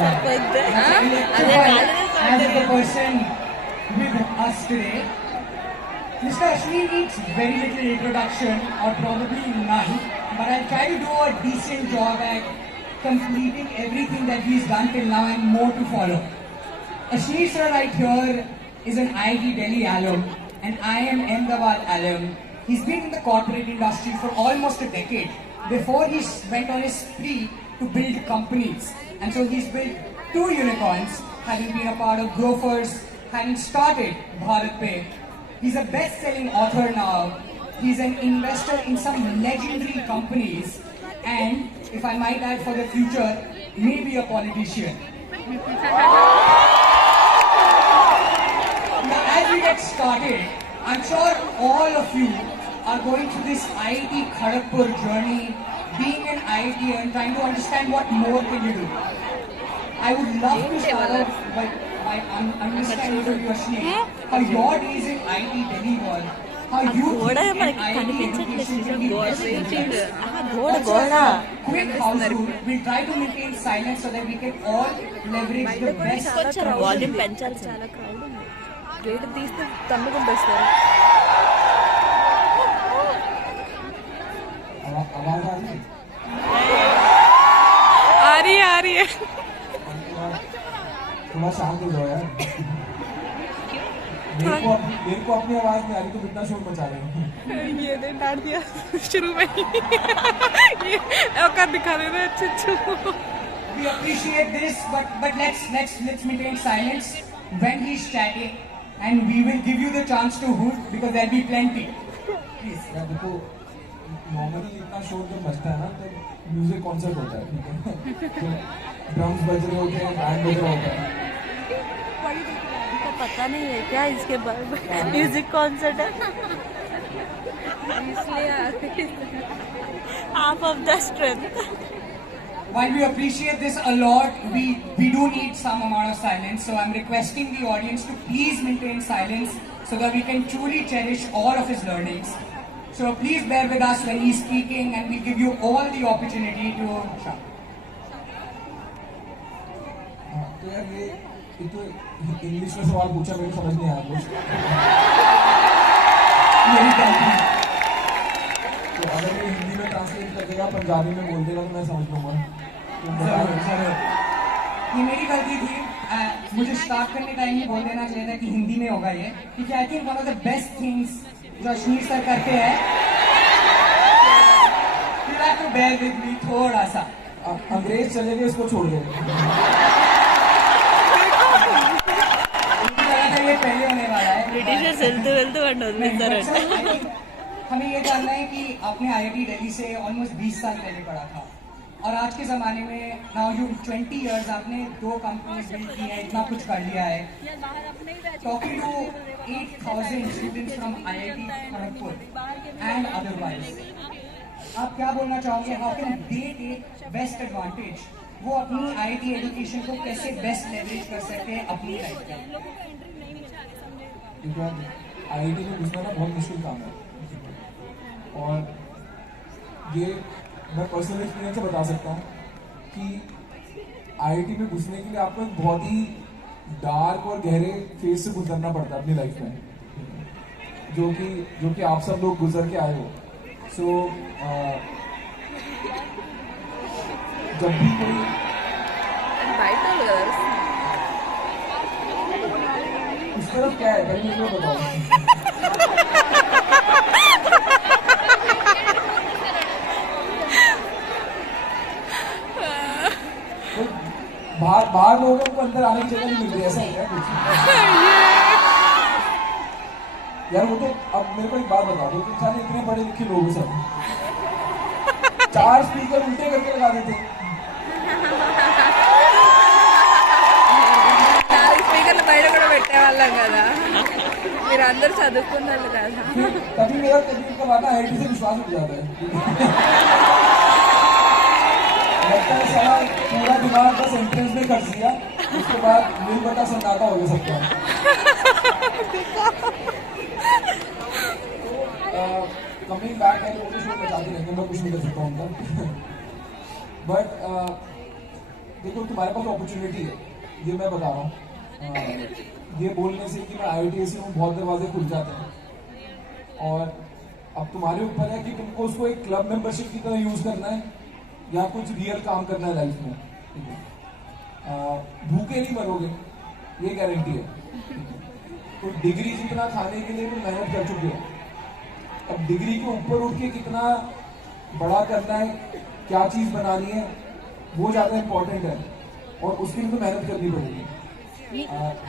as the person with us today. Mr. Ashwin needs very little introduction or probably none, but I'll try to do a decent job at completing everything that he's done till now and more to follow. Ashwin sir right here is an IIT Delhi alum and I am Ahmedabad alum. He's been in the corporate industry for almost a decade before he went on his spree to build companies. And so he's built 2 unicorns, having been a part of Grofers, having started BharatPe. He's a best-selling author now. He's an investor in some legendary companies. And if I might add for the future, maybe a politician. Now, as we get started, I'm sure all of you are going through this IIT Kharagpur journey, being an IIT and trying to understand what more can you do. I would love to start off by understanding from you, Ashwin, how your days in IIT Delhi were, how you think an IIT education can be best in class. Quick house rule, we'll try to maintain silence so that we can all leverage the best. Volume పెంచాలి, చాలా crowd ఉంది. Gate తీస్తే తన్నుకుంటేస్తారు. आवाज आ रही है थोड़ा शांत हो जाओ यार। मेरे को अपनी आवाज नहीं आ रही तो कितना शोर मचा रहे हो। ये दे डाल दिया शुरू में ही। ये औकात दिखा रहे हैं अच्छे। We appreciate this, but let's maintain silence when he's chatting, and we will give you the chance to hoot because there'll be plenty. Please. यार देखो, नॉर्मली इतना शोर जब मचता है ना तो म्यूजिक कॉन्सर्ट होता है, ठीक है। तो ड्रम्स बज रहे होते हैं, बैंड बज रहा होता है। पता नहीं है क्या इसके बाद म्यूजिक कॉन्सर्ट है, इसलिए half of the strength. While we appreciate this a lot, we do need some amount of silence. So I'm requesting the audience to please maintain silence so that we can truly cherish all of his learnings. So please bear with us when he's speaking, and we'll give you all the opportunity to shout. तो यार ये तो English में सवाल पूछा, मेरे को समझ नहीं आया कुछ। मेरी गलती। तो अगर ये हिंदी में ट्रांसलेट कर देगा, पंजाबी में बोल देगा तो मैं समझ लूँगा। जरूर। ये मेरी गलती थी। मुझे स्टार्ट करने टाइम ही बोल देना चाहिए था कि हिंदी में होगा ये, क्योंकि I think one of the best things जो अश्मीर सर करते हैं, you have to bear with me थोड़ा सा। अंग्रेज चले गए, इसको छोड़ दो। ये पहले होने वाला है। ब्रिटिशर्स వెళ్తూ हमें ये जानना है कि आपने IIT दिल्ली से ऑलमोस्ट 20 साल पहले पढ़ा था, और आज के ज़माने में नाउ यू 20 इयर्स आपने 2 कंपनीज बिल्ड की हैं, इतना कुछ कर लिया है। Talking to 8,000 students from IIT Kharagpur and otherwise, आप क्या बोलना चाहोगे? How can they take best advantage? वो अपनी IIT एजुकेशन को कैसे बेस्ट लेवरेज कर सकते हैं अपनी लाइफ में? IIT में घुसना ना बहुत मुश्किल काम है, और ये मैं पर्सनल एक्सपीरियंस से बता सकता हूँ कि IIT में घुसने के लिए आपको एक बहुत ही डार्क और गहरे फेज से गुजरना पड़ता है अपनी लाइफ में, जो कि आप सब लोग गुजर के आए हो। सो जब भी कोई उस तरफ क्या है पहले मुझे बताओ। बाहर लोगों को अंदर आने की जगह नहीं मिल रही, ऐसा है क्या कुछ? यार वो तो अब मेरे को एक बात बता दो, तुम सारे इतने पढ़े लिखे लोग हो सब, 4 स्पीकर उल्टे करके लगा देते। స్పీకర్లు బయట కూడా పెట్టేవాళ్ళం కదా, మీరు అందరు చదువుకున్న వాళ్ళు కదా। तभी मेरा तकलीफ का वादा IIT से विश्वास उठ जाता है। लगता है सारा पूरा दिमाग बस एंट्रेंस में कर दिया, उसके बाद मिल बता सन्नाटा हो गया सबका। कमिंग बैक है तो शो बचाते रहेंगे, मैं कुछ नहीं कर सकता उनका। बट देखो तुम्हारे पास अपॉर्चुनिटी है, ये मैं बता रहा हूँ। ये बोलने से कि मैं IIT हूँ बहुत दरवाजे खुल जाते हैं, और अब तुम्हारे ऊपर है कि तुमको उसको एक क्लब मेंबरशिप की तरह यूज करना है या कुछ रियल काम करना है लाइफ में। ठीक है, भूखे नहीं मरोगे, ये गारंटी है। तो डिग्री जितना खाने के लिए तुम मेहनत कर चुके हो, अब डिग्री के ऊपर उठ के कितना बड़ा करना है, क्या चीज बनानी है, वो ज्यादा इंपॉर्टेंट है, और उसके लिए तो मेहनत करनी पड़ेगी।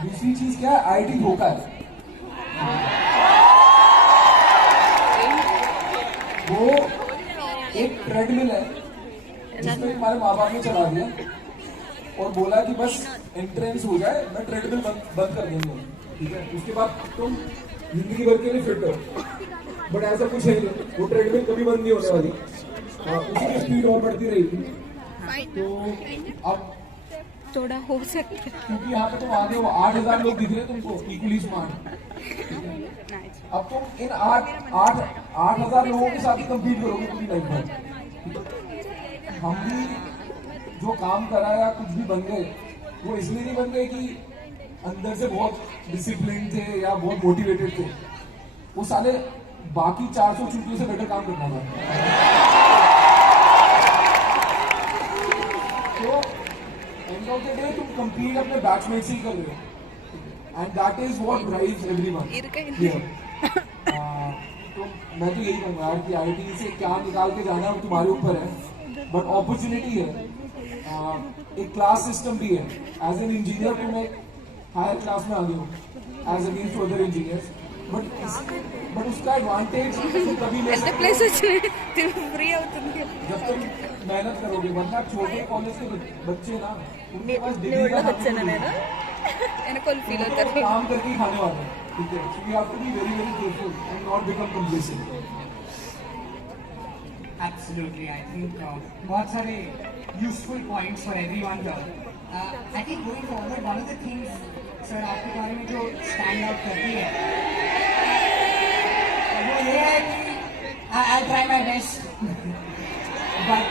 दूसरी चीज क्या है, IIT धोखा है। वो एक ट्रेडमिल है जिसमें हमारे माँ बाप ने चला दिया और बोला कि बस एंट्रेंस हो जाए, मैं ट्रेडमिल बंद कर देंगे। ठीक है, उसके बाद तुम जिंदगी भर के लिए फिट हो, बट ऐसा कुछ है नहीं, वो ट्रेडमिल कभी बंद नहीं होने वाली। उसी की स्पीड और बढ़ती रहेगी। तो अब थोड़ा हो सकता है। क्योंकि यहाँ पे तुम आगे हो, 8,000 लोग दिख रहे हैं तुमको इक्वली स्मार्ट। अब तुम इन 8,000 लोगों के साथ ही कम्पीट करोगे पूरी लाइफ में। हम भी जो काम करा या कुछ भी बन गए, वो इसलिए नहीं बन गए कि अंदर से बहुत डिसिप्लिन थे या बहुत मोटिवेटेड थे, वो साले बाकी 400 चूतियों से बेटर काम करना था। तो एंड ऑफ द डे तुम कंपीट अपने बैचमेट से ही कर रहे हो, and that is what drives everyone here. तो मैं तो यही कहूंगा यार कि IIT से क्या निकाल के जाना है वो तुम्हारे ऊपर है, बट अपॉर्चुनिटी है। एक क्लास सिस्टम भी है। एज एन इंजीनियर तुम एक हायर क्लास में आ गए हो edge against other engineers, but उसका एडवांटेज तुम तभी ले सकते हो जब तुम मेहनत करोगे, वरना छोटे कॉलेज के बच्चे ना उनके पास डिग्री का काम करके ही खाने वाले हैं। ठीक है, so you have to be very very careful and not become complacent. Absolutely, I think बहुत सारे useful points for everyone here. I think going forward, one of the things sir आपके बारे में जो stand out करती है वो ये है कि I'll try my best, but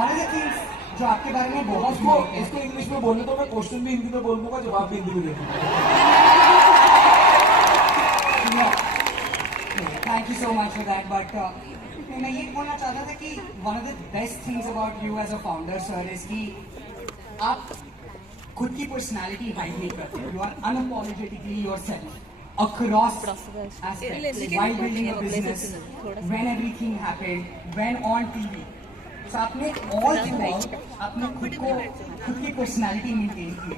one of the things जो आपके बारे में बहुत इसको इंग्लिश में बोलने तो मैं क्वेश्चन भी हिंदी में बोल दूंगा, जवाब भी हिंदी में दे दूंगा। Thank you so much for that, but मैं ये बोलना चाहता था कि one of the best things about you as a founder sir is कि आप खुद की पर्सनालिटी हाइड नहीं करते, you are unapologetically yourself across aspects while building a business, when everything happened, when on TV. So आपने all throughout अपने खुद की पर्सनालिटी मेंटेन की।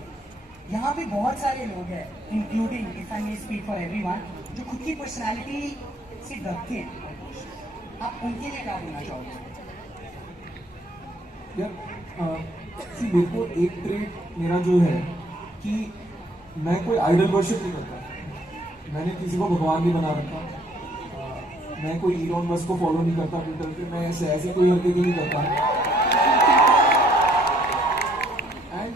यहाँ पे बहुत सारे लोग हैं, including if I may speak for everyone, जो खुद की पर्सनालिटी से डरते हैं। आप उनके लिए क्या बोलना चाहोगे? मेरे को एक ट्रेट मेरा जो है कि मैं कोई आइडल वर्शिप नहीं करता, मैंने किसी को भगवान नहीं बना रखा, मैं कोई इलॉन मस्क को फॉलो नहीं करता ट्विटर पे, मैं ऐसी कोई हरकतें नहीं करता। एंड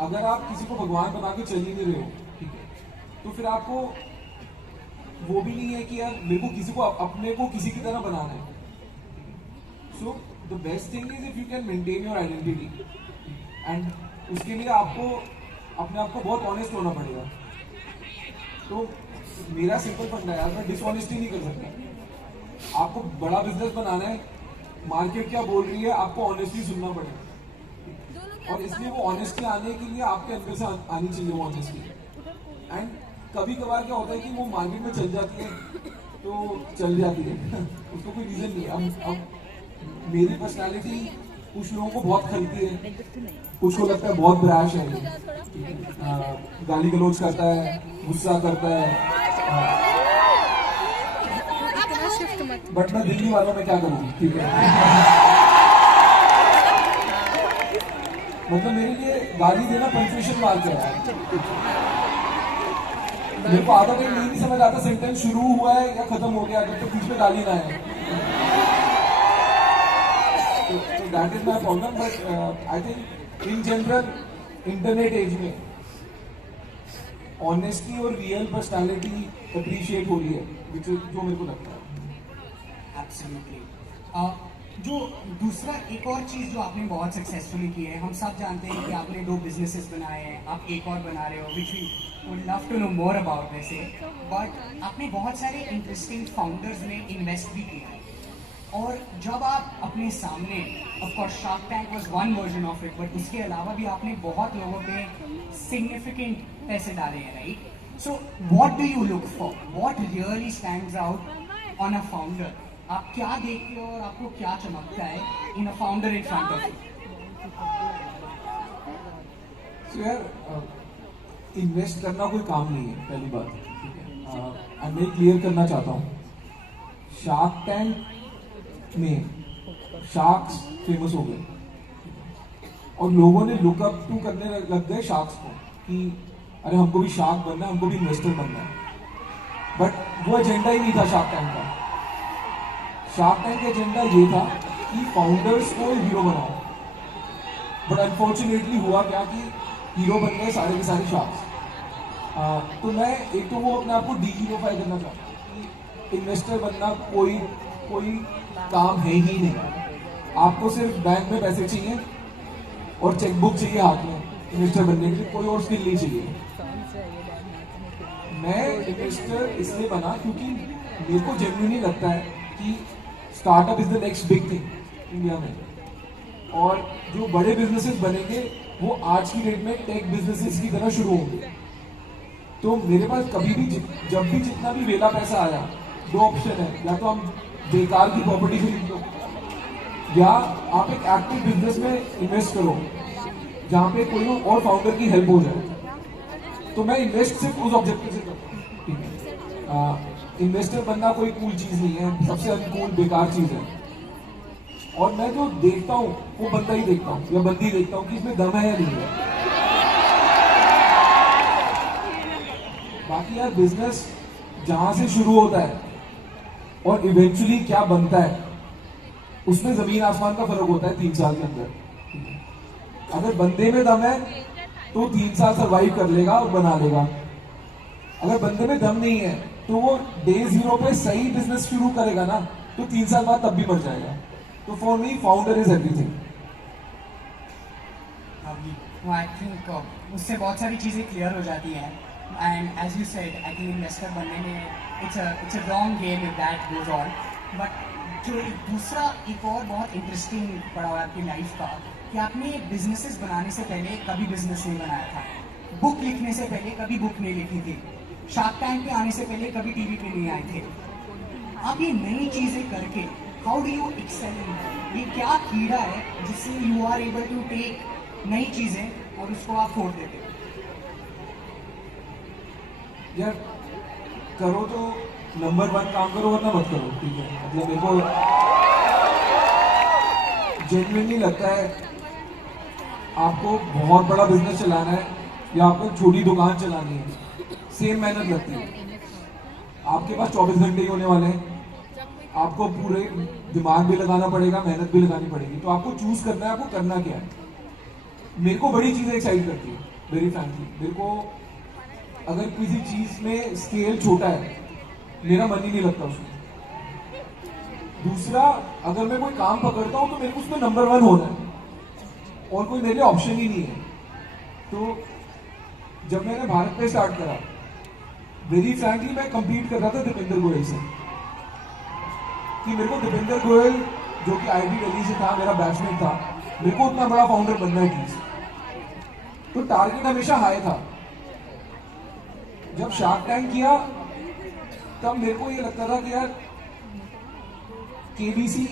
अगर आप किसी को भगवान बना के चल ही नहीं रहे हो, ठीक है, तो फिर आपको वो भी नहीं है कि यार मेरे को किसी को अपने को किसी की तरह बनाना है। So the best thing is if you can maintain your identity, and उसके लिए आपको अपने आप को बहुत ऑनेस्ट होना पड़ेगा। तो मेरा सिंपल फंडा है यार, मैं डिसऑनेस्टी नहीं कर सकता। आपको बड़ा बिजनेस बनाना है, मार्केट क्या बोल रही है आपको ऑनेस्टली सुनना पड़ेगा, और इसलिए वो ऑनेस्टी आने के लिए आपके अंदर से आनी चाहिए वो ऑनेस्टी। एंड कभी कभार क्या होता है कि वो मार्केट में चल जाती है तो चल जाती है उसको कोई रीजन नहीं है। अब मेरी पर्सनालिटी कुछ लोगों को बहुत खलती है, कुछ को लगता है बहुत ब्रैश है, गाली गलौज करता है, गुस्सा करता है, बट मैं दिल्ली वालों में क्या करूँ, ठीक है। मतलब मेरे लिए गाली देना पंक्चुएशन मार्क है। मेरे को आधा टाइम नहीं समझ आता सेंटेंस शुरू हुआ है या खत्म हो गया, जब तक बीच में गाली ना है। तो that is my problem, but I think in general internet age में ऑनेस्टी और रियल पर्सनालिटी अप्रिशिएट हो रही है, जो मेरे को लगता है। Absolutely. जो दूसरा एक और चीज जो आपने बहुत सक्सेसफुली की है, हम सब जानते हैं कि आपने 2 बिजनेसेस बनाए हैं, आप एक और बना रहे हो, which we would love to know more about वैसे, बट आपने बहुत सारे इंटरेस्टिंग फाउंडर्स में इन्वेस्ट भी किया है। और जब आप अपने सामने, of course shark tank was one version of it, but उसके अलावा भी आपने बहुत लोगों पे सिग्निफिकेंट पैसे डाले हैं, right? So what do you look for, what really stands out on a founder? आप क्या देखते हो और आपको क्या चमकता है in a founder in front of you? तो यार इन्वेस्ट करना कोई काम नहीं है, पहली बात, ठीक है। मैं क्लियर करना चाहता हूँ, शार्क टैंक में शार्क्स फेमस हो गए और लोगों ने लुकअप टू करने लग गए शार्क्स को कि अरे हमको भी शार्क बनना है, हमको भी इन्वेस्टर बनना है। बट वो एजेंडा ही नहीं था शार्क टैंक का। शार्क टैंक का एजेंडा ये था कि फाउंडर्स को हीरो बनाओ, बट अनफॉर्चुनेटली हुआ क्या कि हीरो बन गए सारे के सारे शार्क्स। तो मैं एक तो वो अपने आप को डी-हीरोफाई करना चाहता हूँ कि इन्वेस्टर बनना कोई काम है ही नहीं। आपको सिर्फ बैंक में पैसे चाहिए और चेकबुक चाहिए हाथ में इन्वेस्टर बनने के लिए, कोई और स्किल नहीं चाहिए। मैं इन्वेस्टर इसलिए बना क्योंकि मेरे को जेन्युइनली लगता है कि startup is the next big thing India में, और जो बड़े बिजनेसेस बनेंगे वो आज की डेट में टेक बिजनेसेस की तरह शुरू होंगे। तो मेरे पास कभी भी जब भी जितना भी वेला पैसा आया, 2 ऑप्शन है, या तो हम बेकार की प्रॉपर्टी खरीद लो या आप एक एक्टिव बिजनेस में इन्वेस्ट करो जहाँ पे कोई और फाउंडर की हेल्प हो जाए। तो मैं इन्वेस्ट सिर्फ उस ऑब्जेक्टिव से करता हूँ, ठीक है। इन्वेस्टर बनना कोई कूल चीज नहीं है, सबसे अनकूल बेकार चीज है। और मैं जो देखता हूँ वो बंदा ही देखता हूँ या बंदी देखता हूँ कि इसमें दम है या नहीं है। बाकी यार बिजनेस जहां से शुरू होता है और इवेंचुअली क्या बनता है उसमें जमीन आसमान का फर्क होता है 3 साल के अंदर। अगर बंदे में दम है तो 3 साल सर्वाइव कर लेगा और बना लेगा। अगर बंदे में दम नहीं है तो वो डे 0 पे सही बिजनेस शुरू करेगा ना, तो 3 साल बाद तब भी मर जाएगा। तो for me founder is everything. I think उससे बहुत सारी चीज़ें क्लियर हो जाती हैं। And as you said, I think investor बनने में it's a long game if that goes on. But जो दूसरा एक और बहुत इंटरेस्टिंग पड़ा हुआ आपकी लाइफ का, कि आपने बिजनेसेस बनाने से पहले कभी बिजनेस नहीं बनाया था, बुक लिखने से पहले कभी बुक नहीं लिखी थी, शार्क टैंक पे आने से पहले कभी टीवी पे नहीं आए थे। आप ये नई चीजें करके how do you excel in? ये क्या कीड़ा है जिससे you are able to take नई चीजें और उसको आप फोड़ देते हो? यार करो तो नंबर 1 काम करो, वरना मत करो, ठीक है। मतलब मेरे को जेन्युइनली लगता है आपको बहुत बड़ा बिजनेस चलाना है या आपको छोटी दुकान चलानी है, सेम मेहनत लगती है। आपके पास 24 घंटे ही होने वाले हैं, आपको पूरे दिमाग भी लगाना पड़ेगा, मेहनत भी लगानी पड़ेगी। तो आपको चूज करना है आपको करना क्या है। मेरे को बड़ी चीजें एक्साइट करती है, वेरी फ्रैंकली। मेरे को अगर किसी चीज में स्केल छोटा है, मेरा मन ही नहीं लगता उसमें। दूसरा, अगर मैं कोई काम पकड़ता हूं तो मेरे को उसमें नंबर 1 होना है और कोई मेरे लिए ऑप्शन ही नहीं है। तो जब मैंने भारत पे स्टार्ट करा, वेरी फ्रैंकली मैं कंपीट कर रहा था दीपेंद्र गोयल से, कि मेरे को दीपेंद्र गोयल जो कि आईटी दिल्ली से था, मेरा बैचमेट था, मेरे को उतना बड़ा फाउंडर बनना है प्लीज। तो टारगेट हमेशा हाई था। जब शार्क टैंक किया तब मेरे को ये लगता था कि यार केबीसी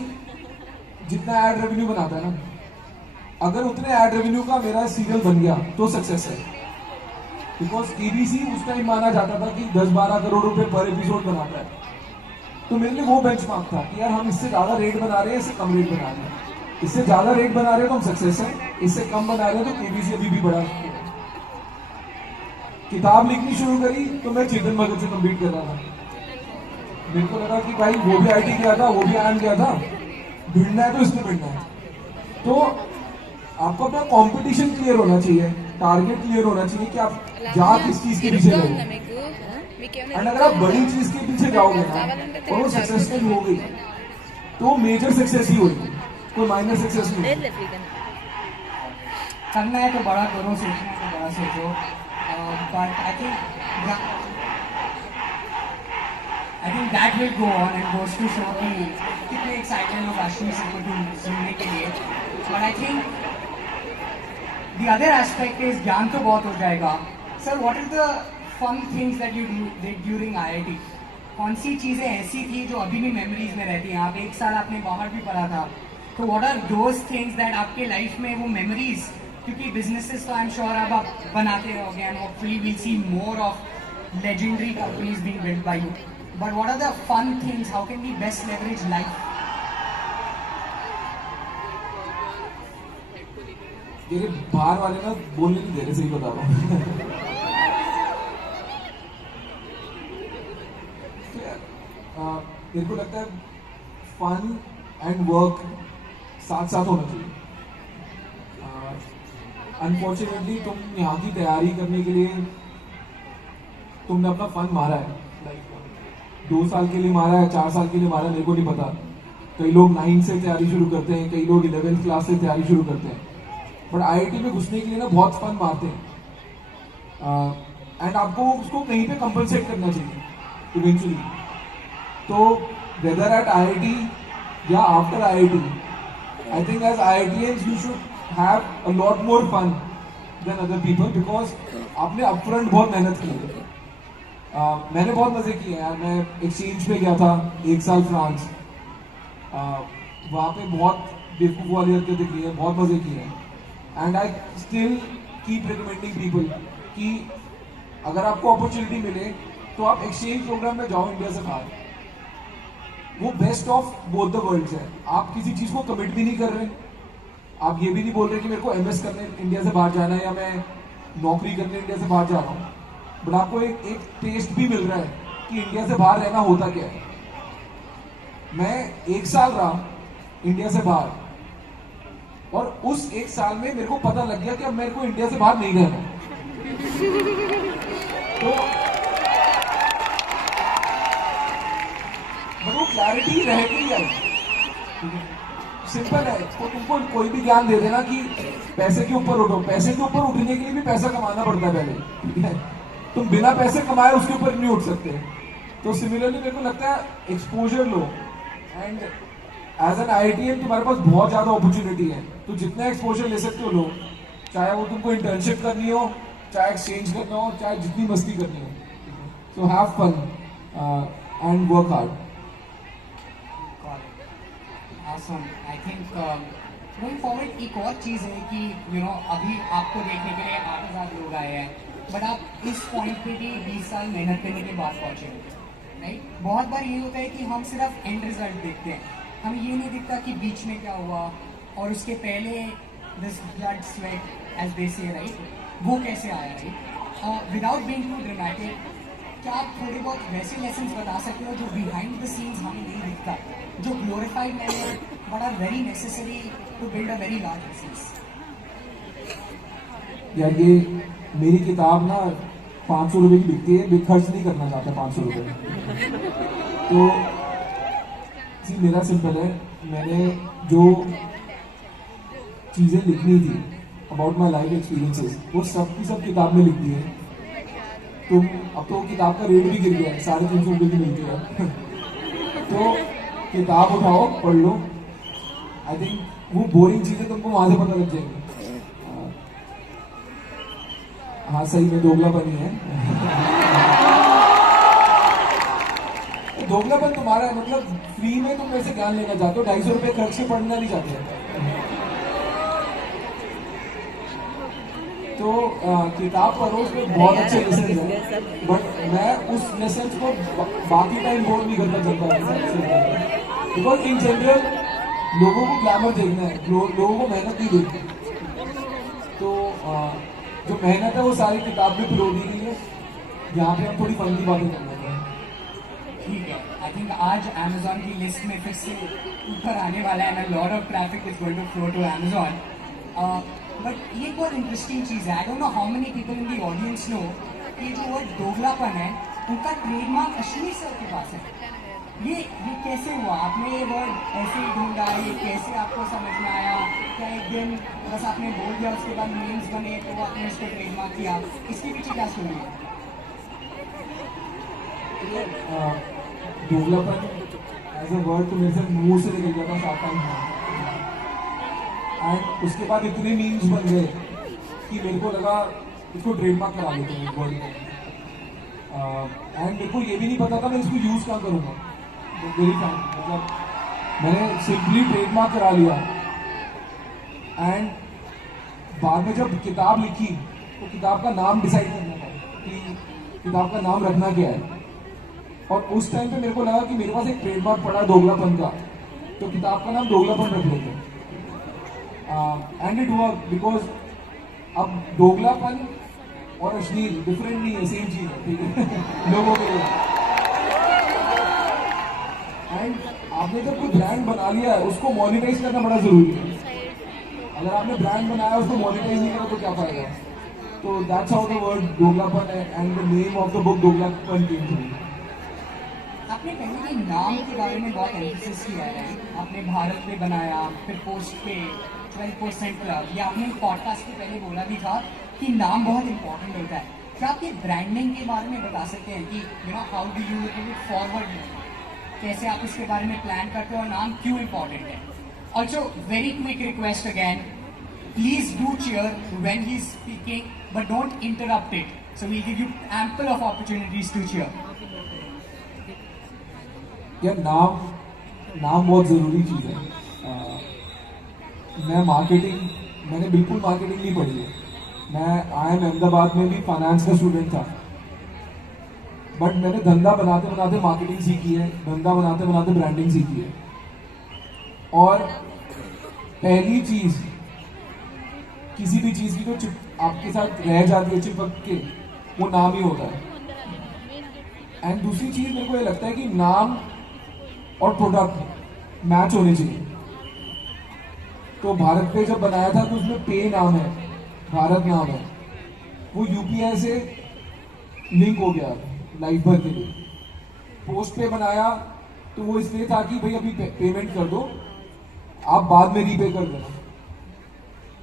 जितना एड रेवेन्यू बनाता है ना, अगर उतने एड रेवेन्यू का मेरा सीरियल बन गया तो सक्सेस है। बिकॉज केबीसी उस टाइम माना जाता था कि 10-12 करोड़ रुपए पर एपिसोड बनाता है। तो मेरे लिए वो बेंचमार्क था कि यार हम इससे ज्यादा रेट बना रहे हैं, इससे कम रेट बना रहे हैं। इससे ज्यादा रेट बना रहे हैं तो हम सक्सेस है, इससे कम बना रहे हैं तो केबीसी अभी भी बड़ा। किताब लिखनी शुरू करी तो मैं चेतन भगत से कम्पीट कर रहा था। मेरे को लगा कि भाई वो भी आईटी किया था, वो भी आयन किया था, भिड़ना है तो इसमें भिड़ना है। तो आपको अपना कंपटीशन क्लियर होना चाहिए, टारगेट क्लियर होना चाहिए कि आप जा किस चीज के पीछे जाओगे। एंड अगर आप बड़ी चीज के पीछे जाओगे ना और वो सक्सेसफुल हो गई तो मेजर सक्सेस ही होगी, कोई माइनर सक्सेस नहीं। करना है तो बड़ा करो, सोचना है तो बड़ा सोचो, but I think that will go on and goes to show कि कितने एक्साइटेड लोग अश्विनी सिंह को सुनने के लिए। But I think the other aspect is ज्ञान तो बहुत हो जाएगा। Sir, what is the fun things that you did during IIT? कौन सी चीज़ें ऐसी थी जो अभी भी मेमोरीज में रहती हैं? आप 1 साल आपने बाहर भी पढ़ा था, तो what are those things that आपके लाइफ में वो मेमोरीज, क्योंकि बिजनेसेस तो आई एम श्योर अब आप बनाते रहोगे and hopefully we'll see more of legendary companies being built by you, but what are the fun things, how can we best leverage life? देखिए, बाहर वाले ना बोलने नहीं दे रहे, सही बता रहा हूँ। मेरे को लगता है फन एंड वर्क साथ साथ होना चाहिए। अनफॉर्चुनेटली तुम यहाँ की तैयारी करने के लिए तुमने अपना फन मारा है, लाइक 2 साल के लिए मारा है, 4 साल के लिए मारा है, मेरे को नहीं पता। कई लोग 9 से तैयारी शुरू करते हैं, कई लोग 11th क्लास से तैयारी शुरू करते हैं, बट IIT में घुसने के लिए ना बहुत फन मारते हैं, एंड आपको उसको कहीं पे कंपनसेट करना चाहिए इवेंचुअली। तो वेदर एट IIT या after IIT, I think as IITians you should have a lot more fun than other people, because आपने अपफ्रंट बहुत मेहनत की है। मैंने बहुत मजे किए यार। मैं एक्सचेंज पे गया था 1 साल फ्रांस, वहाँ पे बहुत बेवकूफ़ वाली हरकतें की है, बहुत मजे किए हैं, and I still keep recommending people कि अगर आपको अपॉर्चुनिटी मिले तो आप एक्सचेंज प्रोग्राम में जाओ इंडिया से बाहर। वो best of both the worlds है। आप किसी चीज को कमिट भी नहीं कर रहे, आप ये भी नहीं बोल रहे कि मेरे को MS करने इंडिया से बाहर जाना है या मैं नौकरी करने इंडिया से बाहर जा रहा हूँ, बट आपको एक टेस्ट भी मिल रहा है कि इंडिया से बाहर रहना होता क्या है। मैं 1 साल रहा इंडिया से बाहर, और उस 1 साल में मेरे को पता लग गया कि अब मेरे को इंडिया से बाहर नहीं रहना। तो वो क्लैरिटी रह गई है। सिंपल है, तो तुमको कोई भी ज्ञान दे देना कि पैसे के ऊपर उठो, पैसे के ऊपर उठने के लिए भी पैसा कमाना पड़ता है पहले, ठीक है? तुम बिना पैसे कमाए उसके ऊपर नहीं उठ सकते। तो सिमिलरली मेरे को लगता है एक्सपोजर लो, एंड एज एन IITian तुम्हारे पास बहुत ज्यादा अपॉर्चुनिटी है, तो जितना एक्सपोजर ले सकते हो लो, चाहे वो तुमको इंटर्नशिप करनी हो, चाहे एक्सचेंज करना हो, चाहे जितनी मस्ती करनी हो। So have fun and work hard. Awesome. I think going forward एक और चीज़ है कि अभी आपको देखने के लिए 8,000 लोग आए हैं, बट आप इस पॉइंट पे भी 20 साल मेहनत करने के बाद पहुँचे, राइट? बहुत बार ये होता है कि हम सिर्फ एंड रिजल्ट देखते हैं, हमें ये नहीं दिखता कि बीच में क्या हुआ और उसके पहले this blood sweat as they say, right, वो कैसे आया, right? Without being too dramatic, क्या आप थोड़े बहुत वैसे लेसन बता सकते हो जो बिहाइंड द सीन्स हमें नहीं दिखता, जो glorified manner but are very necessary to build a very large business? यार, ये मेरी किताब ना 500 रुपए की बिकती है, खर्च नहीं करना चाहता 500 रुपए। तो मेरा सिंपल है, मैंने जो चीजें लिखनी थी अबाउट माई लाइफ एक्सपीरियंसेस, वो सब की सब किताब में लिख दी है। तुम अब तो किताब का रेट भी गिर गया है, 350 रुपये की मिलती है। तो किताब उठाओ, पढ़ लो। आई थिंक वो बोरिंग चीजें तुमको वहां से पता लग जाएंगी। हाँ, सही में दोगलापन ही है। दोगलापन तुम्हारा है, मतलब फ्री में तुम मेरे से ज्ञान लेना चाहते हो, 250 रुपये खर्च के पढ़ना नहीं चाहते। तो किताब पढ़ो, उसमें बहुत अच्छे लेसन हैं, बट मैं उस लेसन को बाकी टाइम बोर नहीं करना चाहता, बिकॉज इन जनरल लोगों को ग्लैमर देखना है, लोगों को मेहनत नहीं देखनी। तो जो मेहनत है वो सारी किताब में पिरो दी गई है, यहाँ पे हम थोड़ी फन की बातें कर रहे हैं। ठीक है, आई थिंक आज Amazon की लिस्ट में फिर से ऊपर आने वाला है, and lot of traffic is going to flow to Amazon। But ये बहुत इंटरेस्टिंग चीज़ है, I don't know how many people in the audience know कि जो वर्ड दोगलापन है उनका ट्रेडमार्क अश्विनी सर के पास है। ये कैसे हुआ? आपने ये वर्ड ऐसे ही ढूंढा, ये कैसे आपको समझ में आया? क्या एक दिन बस आपने बोल दिया, उसके बाद मीम्स बने तो वो आपने इसको ट्रेडमार्क किया? इसके पीछे क्या स्टोरी है? दोगलापन एज अ वर्ड तो मेरे से मुंह से निकल गया था शार्क टैंक। एंड उसके बाद इतने मीम्स बन गए कि मेरे को लगा इसको ट्रेडमार्क करा लेते हैं वर्ड को। एंड मेरे को ये भी नहीं पता था मैं इसको यूज कहाँ करूँगा। वेरी फ्रैंक, मतलब मैंने सिंपली ट्रेडमार्क करा लिया। एंड बाद में जब किताब लिखी तो किताब का नाम डिसाइड करना था कि किताब का नाम रखना क्या है। और उस टाइम पे मेरे को लगा कि मेरे पास एक ट्रेडमार्क पड़ा है दोगलापन का, तो किताब का नाम दोगलापन रख लेते हैं। एंड इट वर्क बिकॉज अब दोगलापन और अश्लील डिफरेंट नहीं है, सेम चीज है, ठीक है लोगों के लिए। एंड आपने जब कोई ब्रांड बना लिया है उसको मोनेटाइज करना बड़ा जरूरी है। अगर आपने ब्रांड बनाया उसको मोनेटाइज नहीं करा तो क्या फायदा। तो that's how the word Doglapan and the name of the book Doglapan came to me. आपने कहीं भी नाम के बारे में बहुत एम्फेसिस किया है। आपने भारत पे बनाया, फिर पोस्ट पे 12% क्लब, या आपने पॉडकास्ट के पहले बोला भी था कि नाम बहुत इंपॉर्टेंट होता है। क्या आप ये ब्रांडिंग के बारे में बता सकते हैं कि you know how do you take it forward, कैसे आप इसके बारे में प्लान करते हो और नाम क्यों इंपॉर्टेंट है? Also very quick request again, please do cheer when he is speaking but don't interrupt it, so we'll give you ample of opportunities to cheer. यार नाम बहुत ज़रूरी चीज़ है। मैंने बिल्कुल मार्केटिंग नहीं पढ़ी है। मैं IIM अहमदाबाद में भी फाइनेंस का स्टूडेंट था, बट मैंने धंधा बनाते बनाते मार्केटिंग सीखी है, धंधा बनाते बनाते ब्रांडिंग सीखी है। और पहली चीज़ किसी भी चीज़ की जो आपके साथ रह जाती है चिपक के, वो नाम ही होता है। एंड दूसरी चीज़ मेरे को ये लगता है कि नाम और प्रोडक्ट मैच होने चाहिए। तो भारत पे जब बनाया था तो उसमें पे नाम है, भारत नाम है, वो UPI से लिंक हो गया लाइफ भर के लिए। पोस्ट पे बनाया तो वो इसलिए था कि भाई अभी पेमेंट कर दो, आप बाद में रीपे कर देना।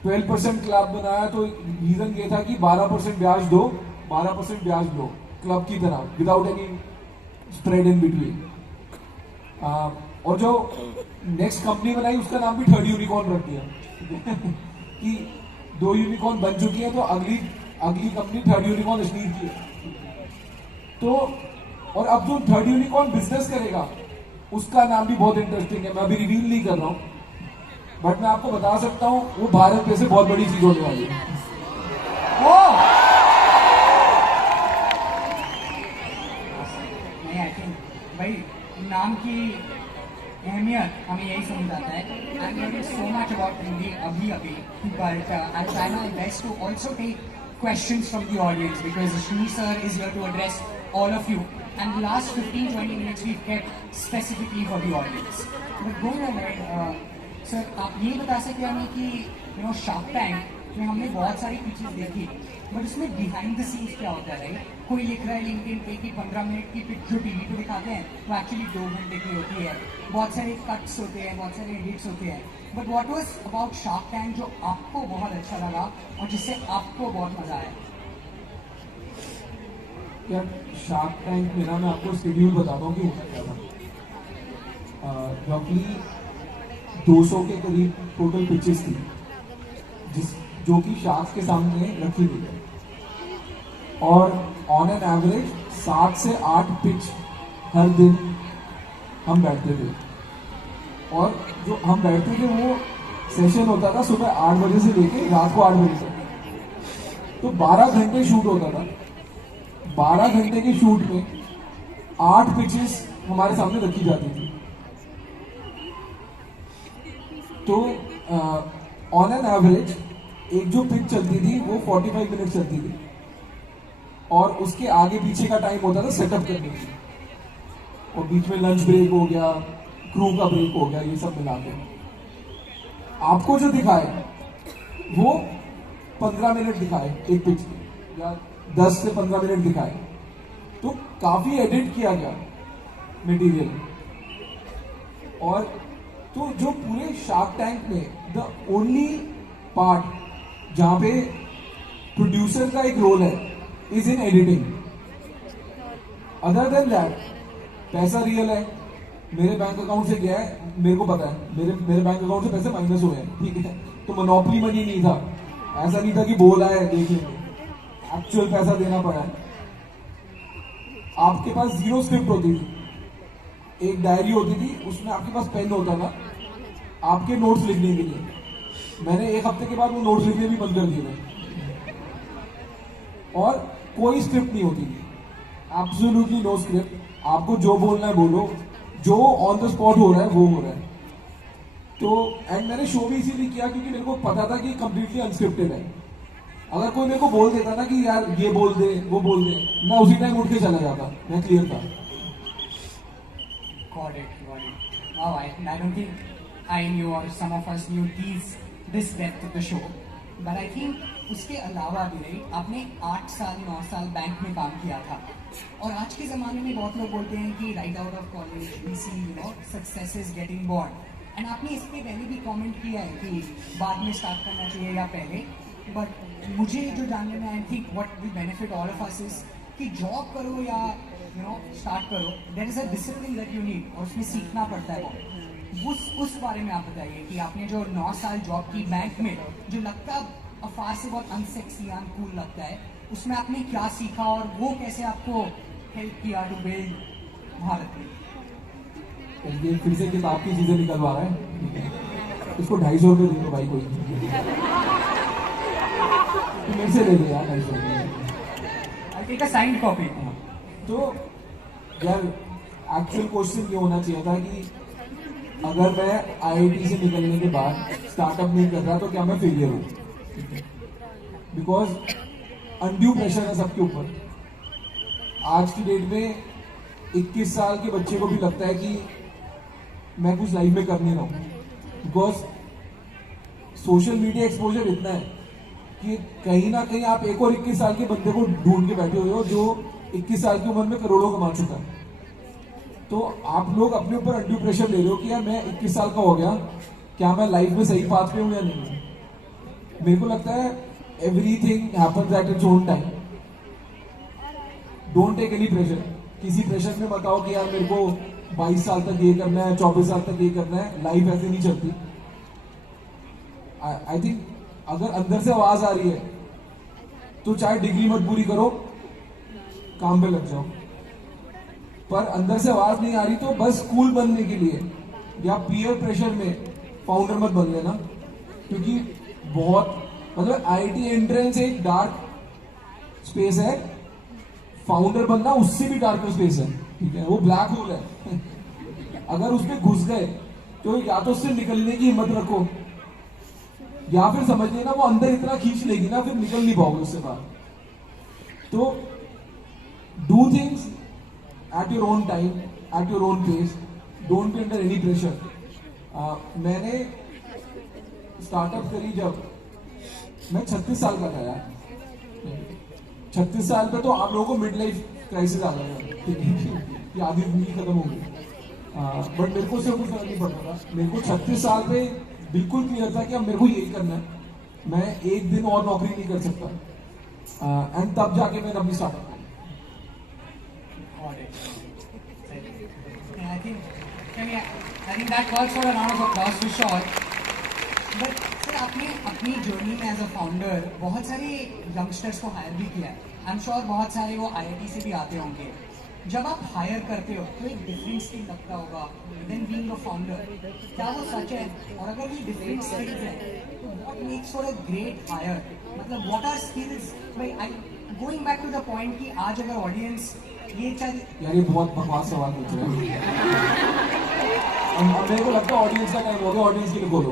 12% क्लब बनाया तो रीजन ये था कि 12% ब्याज दो, 12% ब्याज लो, क्लब की तरह, without any spread in between. और जो नेक्स्ट कंपनी बनाई उसका नाम भी थर्ड यूनिकॉर्न रख दिया कि 2 यूनिकॉर्न बन चुकी है तो अगली कंपनी थर्ड यूनिकॉर्न अश्लील की है। तो और अब जो थर्ड यूनिकॉर्न बिजनेस करेगा उसका नाम भी बहुत इंटरेस्टिंग है। मैं अभी रिवील नहीं कर रहा हूँ, बट मैं आपको बता सकता हूँ वो भारत पे से बहुत बड़ी चीज होने वाली है। नहीं, आई थिंक भाई नाम की अहमियत हमें यही समझ आता है। I am learning so much about Hindi अभी but I try my best to also take questions from the audience because Ashwini sir is here to address all of you, and the last 15-20 minutes we've kept specifically for the audience. But going ahead, sir, आप ये बता सकते हैं हमें कि you no shark tank में हमने बहुत सारी पिचेस देखी, बट उसमें बिहाइंड द सीन्स क्या होता है? राइट, कोई लिख रहा है लिंक्डइन पे कि 15 मिनट की पिच जो टीवी पे दिखाते हैं वो एक्चुअली 2 घंटे की होती है। बहुत सारे कट्स होते हैं, बहुत सारे एडिट्स होते हैं। But what was about shark tank जो आपको बहुत अच्छा लगा और जिससे आपको बहुत मजा आया? यार शार्क टैंक में ना मैं आपको शेड्यूल बताता हूँ कि होता क्या था। रफली 200 के करीब टोटल पिचेस थी जो कि शार्क के सामने रखी गई है, और ऑन एन एवरेज 7 से 8 पिच हर दिन हम बैठते थे। और जो हम बैठते थे वो सेशन होता था सुबह 8 बजे से लेके रात को 8 बजे तक, तो 12 घंटे शूट होता था। 12 घंटे के शूट में 8 पिचेस हमारे सामने रखी जाती थी। तो ऑन एन एवरेज एक जो पिच चलती थी वो 45 मिनट चलती थी, और उसके आगे पीछे का टाइम होता था सेटअप करने के लिए, और बीच में लंच ब्रेक हो गया, क्रू का ब्रेक हो गया, ये सब मिला के आपको जो दिखाए वो 15 मिनट दिखाए एक पिच की, या 10 से 15 मिनट दिखाए। तो काफी एडिट किया गया मटेरियल, और तो जो पूरे शार्क टैंक में द ओनली पार्ट जहां पे प्रोड्यूसर का एक रोल है is in editing. Other than that पैसा रियल है. मेरे बैंक अकाउंट से गया है, मेरे को पता है मेरे बैंक अकाउंट से पैसे माइनस हुए हैं, ठीक है. तो मोनोपोली मनी नहीं था, ऐसा नहीं था कि बोला है देख लेंगे, एक्चुअल पैसा देना पड़ा है. आपके पास 0 स्क्रिप्ट होती थी, एक डायरी होती थी, उसमें आपके पास पेन होता था आपके नोट्स लिखने के लिए. मैंने 1 हफ्ते के बाद वो नोट्स लिखने भी बंद कर दिए थे. और कोई स्क्रिप्ट नहीं होती थी, एब्सोल्युटली नो स्क्रिप्ट. आपको जो बोलना है बोलो, जो ऑन द स्पॉट हो रहा है वो हो रहा है. तो एंड मैंने शो भी इसीलिए किया क्योंकि मेरे को पता था कि कंप्लीटली अनस्क्रिप्टेड है. अगर कोई मेरे को बोल देता ना कि यार ये बोल दे वो बोल दे, मैं उसी टाइम उठ के चला जाता, मैं क्लियर था. Got it, got it. Wow, I don't think I knew or some of us knew this depth of the show. But I think उसके अलावा भी नहीं, आपने 8 साल 9 साल बैंक में काम किया था. और आज के ज़माने में बहुत लोग बोलते हैं कि right out of college we see success is getting born. And आपने इस पर पहले भी कमेंट किया है कि बाद में स्टार्ट करना चाहिए या पहले. बट मुझे जो जानने में I think what will benefit all of us is कि जॉब करो या स्टार्ट करो, there is a discipline that you need और उसमें सीखना पड़ता है बहुत. उस बारे में आप बताइए कि आपने जो 9 साल जॉब की बैंक में, जो लगता अफार से बहुत अनसेक्सी अनकूल लगता है, उसमें आपने क्या सीखा और वो कैसे आपको हेल्प किया टू बिल्ड भारत में? ये फिर से किताब की चीजें निकलवा रहा है. इसको 250 रुपये दे दो भाई कोई, तो मेरे से ले ले यार 250 रुपये. I take a signed copy. तो यार एक्चुअल क्वेश्चन ये होना चाहिए था कि अगर मैं आईआईटी से निकलने के बाद स्टार्टअप नहीं कर रहा तो क्या मैं फेलियर हूँ? बिकॉज अनड्यू प्रेशर है सबके ऊपर. आज की डेट में 21 साल के बच्चे को भी लगता है कि मैं कुछ लाइफ में कर नहीं रहा हूँ. बिकॉज सोशल मीडिया एक्सपोजर इतना है कि कहीं ना कहीं आप एक और 21 साल के बंदे को ढूंढ के बैठे हुए हो जो 21 साल की उम्र में करोड़ों कमा चुका है. तो आप लोग अपने ऊपर अनड्यू प्रेशर ले रहे हो कि यार मैं 21 साल का हो गया, क्या मैं लाइफ में सही पाथ पे हूँ या नहीं. मेरे को लगता है everything happens at its own time. Don't take any pressure. किसी प्रेशर में बताओ कि यार मेरे को 22 साल तक ये करना है, 24 साल तक ये करना है. लाइफ ऐसे नहीं चलती. आई थिंक अगर अंदर से आवाज आ रही है तो चाहे डिग्री मत पूरी करो, काम पे लग जाओ. पर अंदर से आवाज नहीं आ रही तो बस कूल बनने के लिए या पीयर प्रेशर में फाउंडर मत बन लेना. क्योंकि बहुत मतलब आईआईटी एंट्रेंस एक डार्क स्पेस है, फाउंडर बनना उससे भी डार्क स्पेस है. ठीक है, वो ब्लैक होल है. अगर उसमें घुस गए तो या तो उससे निकलने की हिम्मत रखो या फिर समझ लेना वो अंदर इतना खींच लेगी ना फिर निकल नहीं पाओगे उससे बाहर. तो do things at your own time, at your own pace. Don't be under any pressure. मैंने स्टार्टअप करी जब मैं 36 साल का था यार. 36 साल पे तो आप लोगों को मिड लाइफ क्राइसिस आ जाएगा कि आधी जिंदगी खत्म होगी. बट मेरे को सिर्फ कुछ फर्क नहीं पड़ता था. मेरे को 36 साल पे बिल्कुल क्लियर था कि अब मेरे को यही करना है. मैं एक दिन और नौकरी नहीं कर सकता. एंड तब जाके मैंने अपनी startup. I think that works for a round of applause for sure. But sir आपने अपनी जर्नी में एज अ फाउंडर बहुत सारे यंगस्टर्स को हायर भी किया है. आई एम श्योर बहुत सारे वो आईआईटी से भी आते होंगे. जब आप हायर करते हो तो एक डिफरेंट स्किल लगता होगा देन बीइंग अ फाउंडर. क्या वो सच है? और अगर ये डिफरेंट स्किल्स है तो what makes for a great hire? मतलब what are skills? Going back to the point कि आज अगर ऑडियंस ये चल यार ये बहुत बकवास सवाल पूछ रहे हैं. मेरे को लगता है ऑडियंस का टाइम हो गया. ऑडियंस के लिए बोलो.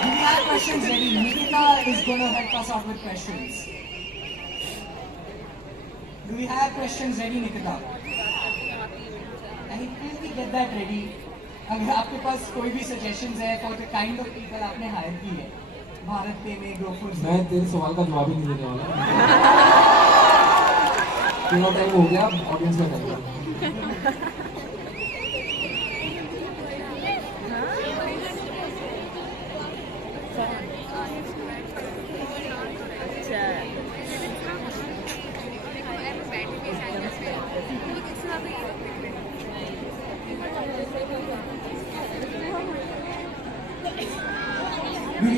We have questions ready. Nikita is going to help us out with questions. Do we have questions ready, Nikita? And please we get that ready. अगर आपके पास कोई भी suggestions है for the kind of people आपने hire की है भारत पे में ग्रोफर्स. मैं तेरे सवाल का जवाब ही नहीं देने वाला. तेरा टाइम हो गया, ऑडियंस का time. Do you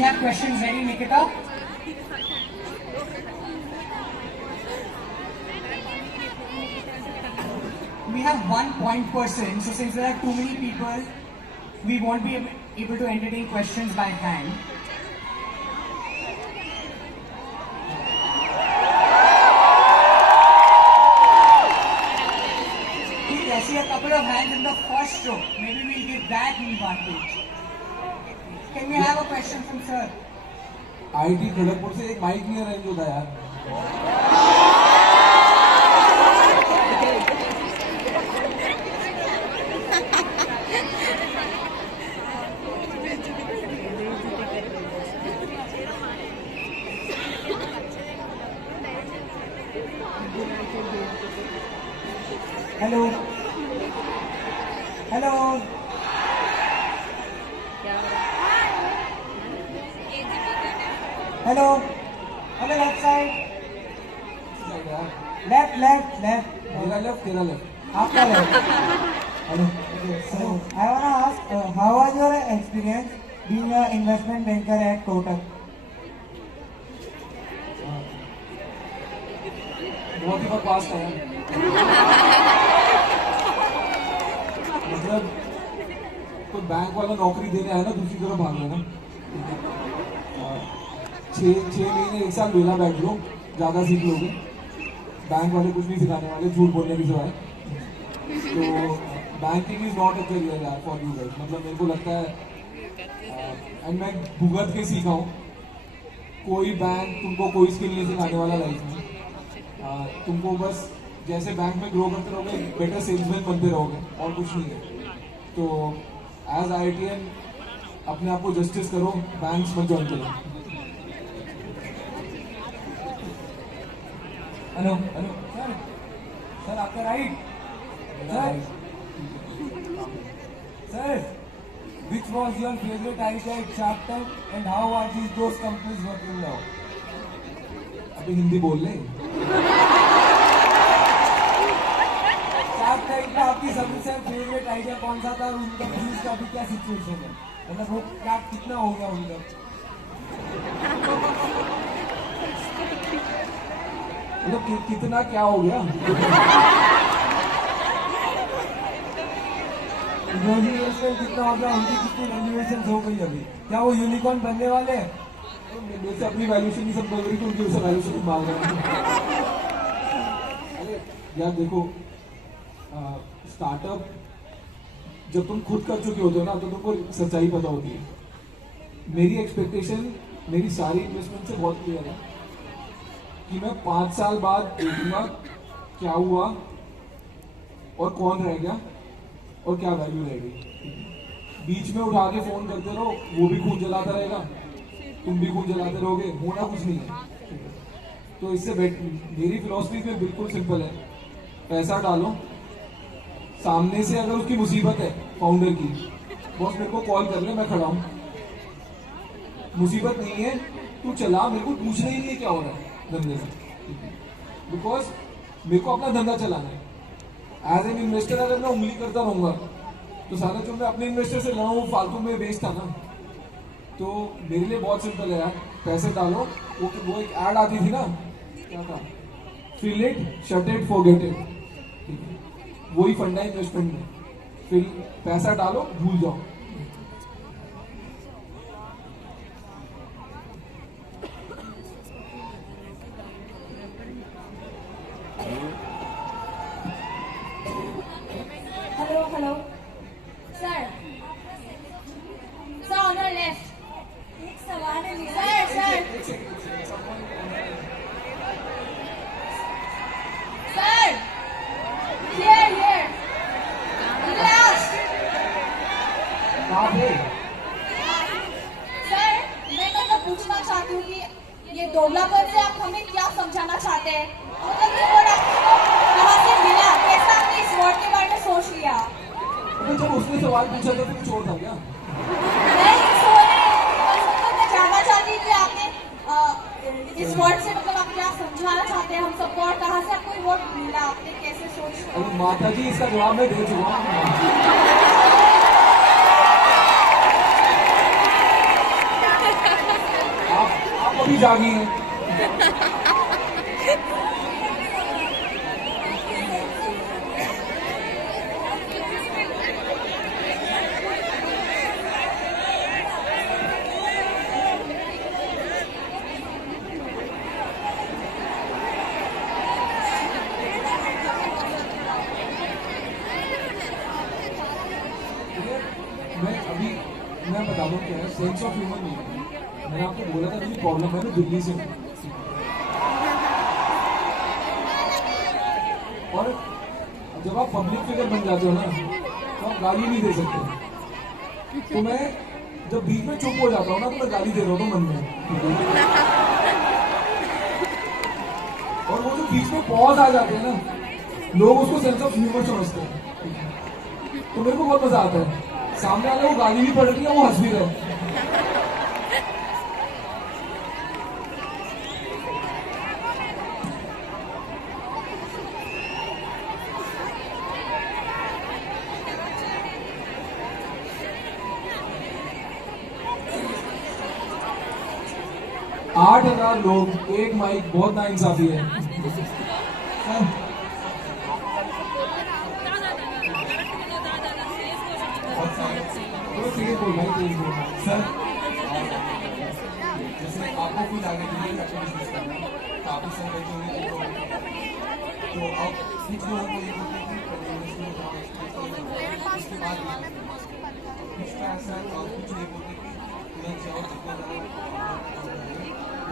have questions ready, Nikita? We have 1 point person, so since there are too many people, we won't be able to entertain questions by hand. I see a couple of hands in the first row. Maybe we'll give that advantage. Can we have a question from sir? IT Kharagpur से एक mic नहीं arrange होता यार। Hello. Hello. Hello. On the left side. Left. मेरा left तेरा left. After left. Hello. Okay, so I wanna ask, how was your experience being an investment banker at Kotak? बहुत ही बार पास था यार। मतलब कोई बैंक वाला नौकरी देने आया ना दूसरी तरफ भाग लेना। 6 महीने 1 साल बेला बैठ लो, ज्यादा सीख लोगे। बैंक वाले कुछ नहीं सिखाने वाले, झूठ बोलने की सिवाय। तो banking is not a career यार फॉर यू गाइस। मतलब मेरे को लगता है एंड मैं भुगत के सीखा हूँ, कोई बैंक तुमको कोई स्किल नहीं सिखाने वाला लाइफ में। तुमको बस जैसे बैंक में ग्रो करते रहोगे, बेटर सेल्समैन बनते रहोगे, और कुछ नहीं है। तो एज आईआईटीएन अपने आप को जस्टिस करो, बैंक्स में ज्वाइन करो। हेलो सर, सर आपका right sir, which was your favorite idea at Shark Tank and how are those companies working now? अभी हिंदी बोल ले। शार्क टैंक का आपकी सबसे फेवरेट आइडिया कौन सा था और उनका बिजनेस का अभी क्या सिचुएशन है? मतलब वो क्या कितना हो गया उनका? मतलब कितना क्या हो गया? इन्वेस्टमेंट कितना हो गया, उनकी कितनी वैल्यूएशन हो गई अभी? क्या वो यूनिकॉर्न बनने वाले हैं? मेरे से अपनी वैल्यूशन नहीं समझ रही, तो उनकी उसे वैल्यूशन मांग रहे हैं। अरे यार देखो, स्टार्टअप जब तुम खुद कर चुके होते हो ना, तो तुमको सच्चाई पता होती है। मेरी एक्सपेक्टेशन मेरी सारी इन्वेस्टमेंट से बहुत क्लियर है कि मैं 5 साल बाद देखूंगा क्या हुआ और कौन रह गया और क्या वैल्यू रह गई। बीच में उठा के फोन करते रहो, वो भी खून जलाता रहेगा, तुम भी खून जलाते रहोगे, होना कुछ नहीं है। तो इससे मेरी फिलॉसफी में बिल्कुल सिंपल है, पैसा डालो, सामने से अगर उसकी मुसीबत है फाउंडर की, बॉस मेरे को कॉल कर ले, मैं खड़ा हूँ। मुसीबत नहीं है, तू चला, मेरे को पूछना ही नहीं है क्या हो रहा है धंधे में, बिकॉज मेरे को अपना धंधा चलाना है। एज एन इन्वेस्टर अगर मैं उंगली करता रहूंगा तो सारा जो मैं अपने इन्वेस्टर से लड़ा हूँ फालतू में वेस्ट था ना। तो मेरे लिए बहुत सिंपल है यार, पैसे डालो। वो एक ऐड आती थी ना, क्या था, fill it, shut it, forget it. वही फंडा इन्वेस्टमेंट में, फिर पैसा डालो, भूल जाओ। Hello. Sir. Sir, on your left. एक सवाल है मेरा। Sir. Sir. Here. Last. Sir, मैं तो पूछना चाहती हूँ कि ये दोगलापन से आप हमें क्या समझाना चाहते हैं? मतलब ये वर्ड आपको कहाँ से मिला? कैसा आपने इस वर्ड के सवाल पूछा था तो छोड़ था क्या? नहीं सॉरी, मतलब मैं जानना चाहती हूँ कि आपने इस वर्ड से मतलब आप क्या समझाना चाहते हैं हम सबको, और कहाँ से आपको वर्ड मिला, आपने कैसे सोच? अरे माता जी, इसका जवाब मैं दे चुका हूँ। आप अभी जागी हैं। मैं बता दूं क्या है, सेंस ऑफ ह्यूमर नहीं है। मैंने आपको बोला था मेरी प्रॉब्लम है, मैं दिल्ली से हूँ और जब आप पब्लिक फिगर बन जाते हो ना तो आप गाली नहीं दे सकते। तो मैं जब बीच में चुप हो जाता हूँ ना तो मैं गाली दे रहा हूँ मन में। और वो जो बीच में पॉज आ जाते हैं ना, लोग उसको सेंस ऑफ ह्यूमर समझते हैं। तो मेरे को बहुत मजा आता है। सामने वाले वो गाली भी पड़ रही है, वो हंस भी रहे। 8,000 लोग, एक माइक, बहुत नाइंसाफी है। सर जैसे आपको कुछ आगे के लिए अच्छा बिजनेस करना है, काफी सारे बच्चे होंगे तो अब कुछ लोगों को ये बोलते हैं कि उसके बाद कुछ का ऐसा कुछ नहीं बोलते कि तुरंत जाओ, जितना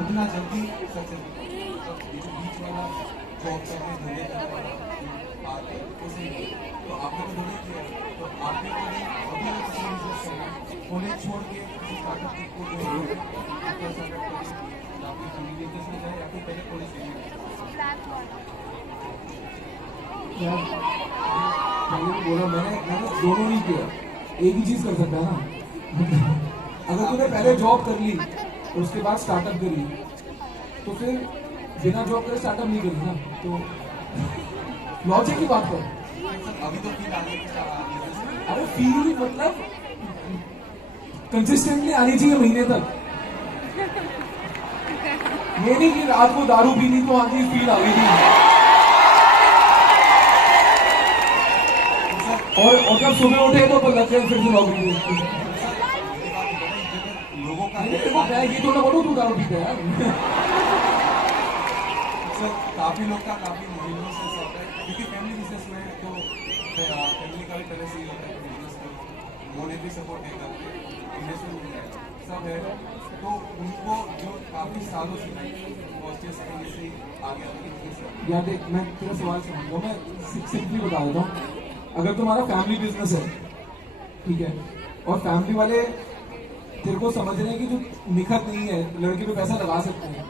उतना जल्दी सक्सेस होता है। ये जो बीच वाला जॉब करने धंधे करने बात है उसे तो आपने तो धंधे किया, तो आपने कभी अभी किसी बिजनेस करना कॉलेज छोड़ के किसी स्टार्टअप को जो आपका स्टार्टअप करें, आपकी फैमिली बिजनेस में जाए या फिर पहले कॉलेज से मैंने बोला मैंने दोनों नहीं किया, एक ही चीज कर सकता है ना। अगर तूने पहले जॉब कर ली और उसके बाद स्टार्टअप करी तो फिर बिना जॉब करे स्टार्टअप नहीं करी ना। तो लॉजिक की बात कर। अभी तो फील आगे अरे फील मतलब कंसिस्टेंटली आनी चाहिए महीने तक। ये नहीं कि रात को दारू पीनी तो आती फील आ गई थी और जब सुबह उठे तो लगे फिर से लॉगिंग लोगों का ये तो ना बोलो तू दारू पीता है यार। सर काफी लोग का काफी महीनों से शौक है, क्योंकि फैमिली बिजनेस में तो फैमिली का भी पहले से ही होता है कि बिजनेस को मॉनेटरी सपोर्ट नहीं करते, इन्वेस्टमेंट सब है, तो उनको जो काफी सालों से पॉजिटिव सेकंड से आगे आगे यार देख, मैं तेरा सवाल समझ, मैं सिंपली बता देता हूँ। अगर तुम्हारा फैमिली बिजनेस है, ठीक है, और फैमिली वाले तेरे को समझ रहे हैं कि जो निखत नहीं है लड़के पे पैसा लगा सकते हैं,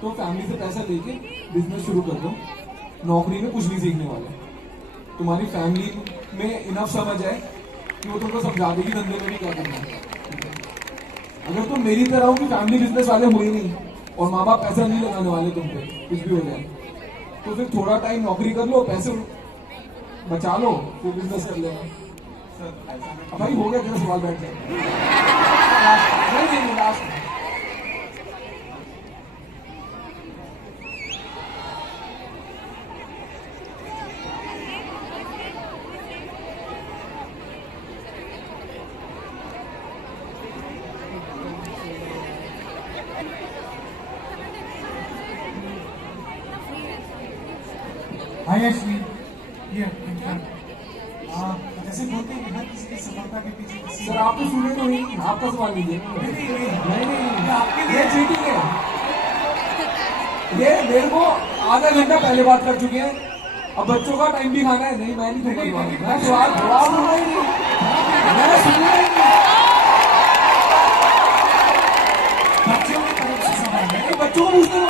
तो फैमिली से पैसा लेके बिजनेस शुरू कर दो। नौकरी में कुछ नहीं सीखने वाले। तुम्हारी फैमिली में इनफ समझ है कि वो तुमको समझा देगी धंधे में भी क्या करना है। अगर तुम मेरी तरह हो कि फैमिली बिजनेस वाले हुए नहीं और माँ बाप पैसा नहीं लगाने वाले तुम पे, कुछ भी हो जाए, तो फिर थोड़ा टाइम नौकरी कर लो, पैसे बचा लो, फिर बिजनेस कर लेना। अब भाई हो गया तेरा सवाल, बैठ जाए। नहीं लास्ट हाय अश्विन, ये जैसे बोलते हैं हर किसी की सफलता के पीछे किसी सर आप तो सुने तो नहीं, आपका सवाल लीजिए। नहीं, आपके लिए ये चीटिंग है। ये मेरे को आधा घंटा पहले बात कर चुके हैं, अब बच्चों का टाइम भी खाना है। नहीं, मैं नहीं दूंगा, मैं सवाल जवाब दूंगा ही नहीं, मैं सुनूंगा ही नहीं। बच्चों की तरफ से सवाल है। नहीं, बच्चों को पूछते हो।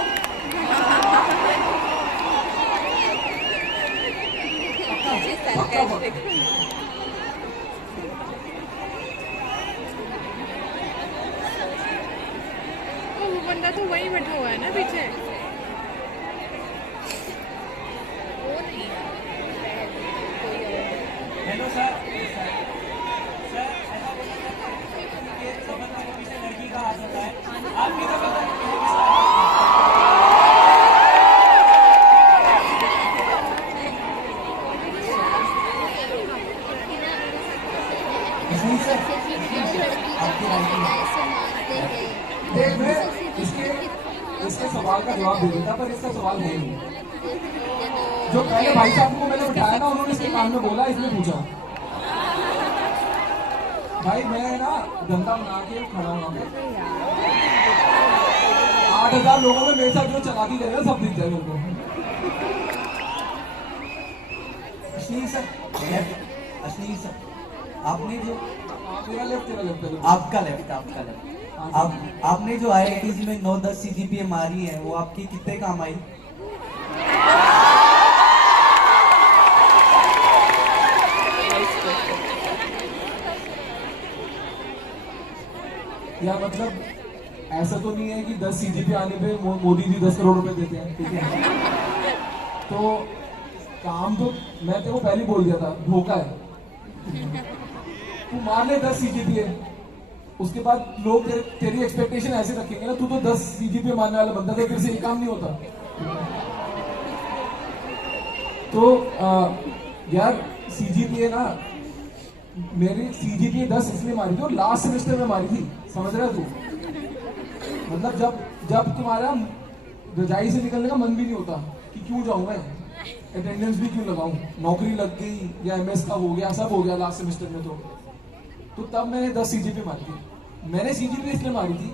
तो वहीं बैठा हुआ है ना पीछे। वो नहीं हेलो सर, सर ऐसा बोला जाता है कि सफलता के पीछे लड़की का हाथ होता है, आपकी सफलता के पीछे किसका देख मैं इसके सवाल का जवाब दे देता, पर इसका सवाल है नहीं। जो पहले भाई साहब को मैंने बिठाया ना, उन्होंने इसके कान में बोला, इसने पूछा। भाई मैं ना धंधा बना के खड़ा हूँ वहाँ पे, 8,000 लोगों में मेरे साथ जो चलाकी करेगा सब दिख जाए मेरे को। अश्लील सर, अश्लील सर, आपने जो तेरा लेफ्ट आपका लेफ्ट आपने जो IITs में 9-10 CGPA मारी है, वो आपकी कितने काम आई? या मतलब ऐसा तो नहीं है कि 10 CGPA आने पे मोदी जी 10 करोड़ रुपए देते हैं, ठीक है? तो काम तो मैं तेरे को पहले ही बोल दिया था, धोखा है। तू मार ले 10 CGPA, उसके बाद लोग तेरी एक्सपेक्टेशन ऐसे रखेंगे ना, तू तो 10 CGPA मारने वाला बंदा था, तेरे से ये काम नहीं होता। तो यार CGPA ना, मेरी CGPA 10 इसलिए मारी थी और लास्ट सेमेस्टर में मारी थी, समझ रहा है तू? मतलब जब तुम्हारा रजाई से निकलने का मन भी नहीं होता कि क्यों जाऊं मैं, अटेंडेंस भी क्यों लगाऊं, नौकरी लग गई या MS का हो गया, सब हो गया लास्ट सेमेस्टर में। तो तब मैंने 10 CGPA मारी थी। मैंने CGPA इसलिए मारी थी,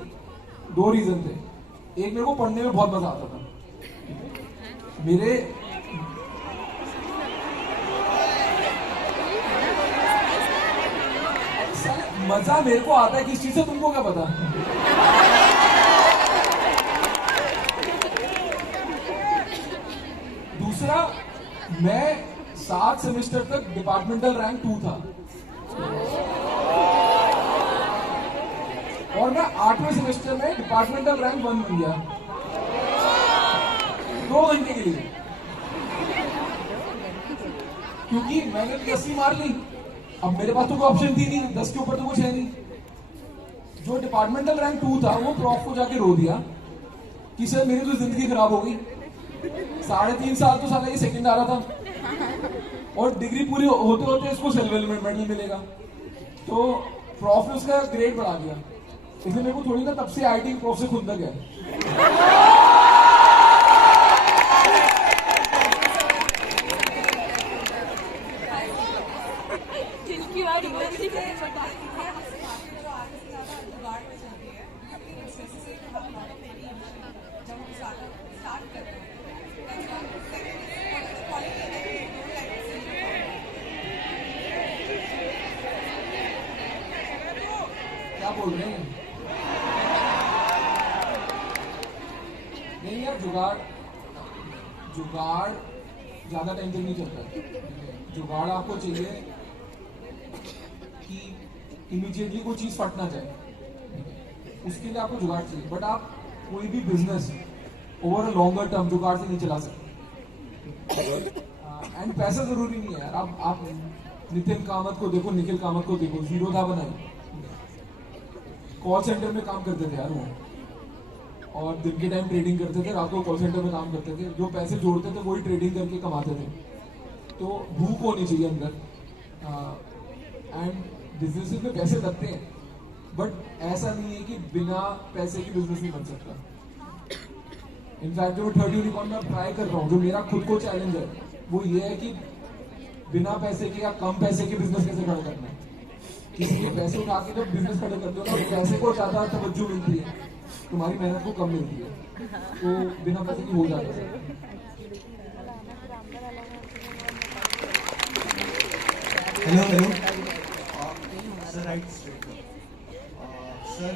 2 रीजन थे। एक, मेरे को पढ़ने में बहुत मजा आता था। मेरे मजा मेरे को आता है किस चीज से, तुमको क्या पता? दूसरा, मैं 7 सेमेस्टर तक डिपार्टमेंटल रैंक 2 था और मैं 8वें सेमेस्टर में डिपार्टमेंटल रैंक 1 बन गया 2 घंटे के लिए, क्योंकि मैंने 10 मार ली। अब मेरे पास तो कोई ऑप्शन थी नहीं, 10 के ऊपर तो कुछ है नहीं। जो डिपार्टमेंटल रैंक 2 था, वो प्रॉफ को जाके रो दिया कि सर मेरी तो जिंदगी खराब हो गई, 3.5 साल तो साला ये सेकंड आ रहा था और डिग्री पूरी होते होते इसको सिल्वर मेडल मिलेगा। तो प्रॉफ ने उसका ग्रेड बढ़ा दिया, इसलिए मेरे को थोड़ी ना, तब से IIT प्रॉफ से खुद लग गया। क्या बोल रहे हैं? नहीं यार, जुगाड़ ज्यादा टाइम तक नहीं चलता। जुगाड़ आपको चाहिए कि इमीडिएटली कोई चीज फट ना जाए, उसके लिए आपको जुगाड़ चाहिए। बट आप कोई भी business over a longer term जुगाड़ से नहीं चला सकते। एंड पैसा जरूरी नहीं है यार। आप नितिन कामत को देखो, निखिल कामत को देखो, जीरो था बनाई, कॉल सेंटर में काम करते थे यार वो, और दिन के टाइम ट्रेडिंग करते थे, रात को कॉल सेंटर में काम करते थे। जो पैसे जोड़ते थे वही ट्रेडिंग करके कमाते थे। तो भूख होनी चाहिए अंदर। एंड बिजनेस में पैसे लगते हैं, बट ऐसा नहीं है कि बिना पैसे के बिजनेस नहीं बन सकता। इनफैक्ट जो 30 यूनिकॉर्न में ट्राई कर रहा हूँ, जो मेरा खुद को चैलेंज है, वो ये है कि बिना पैसे के या कम पैसे के बिजनेस कैसे खड़ा करना है। किसी के पैसे उठा के जब बिजनेस खड़े करते हो ना, तो पैसे को ज्यादा तवज्जो मिलती है, तुम्हारी मेहनत को कम मिलती है। तो बिना पैसे की हो जाता है। Hello. Sir, right straight. Sir,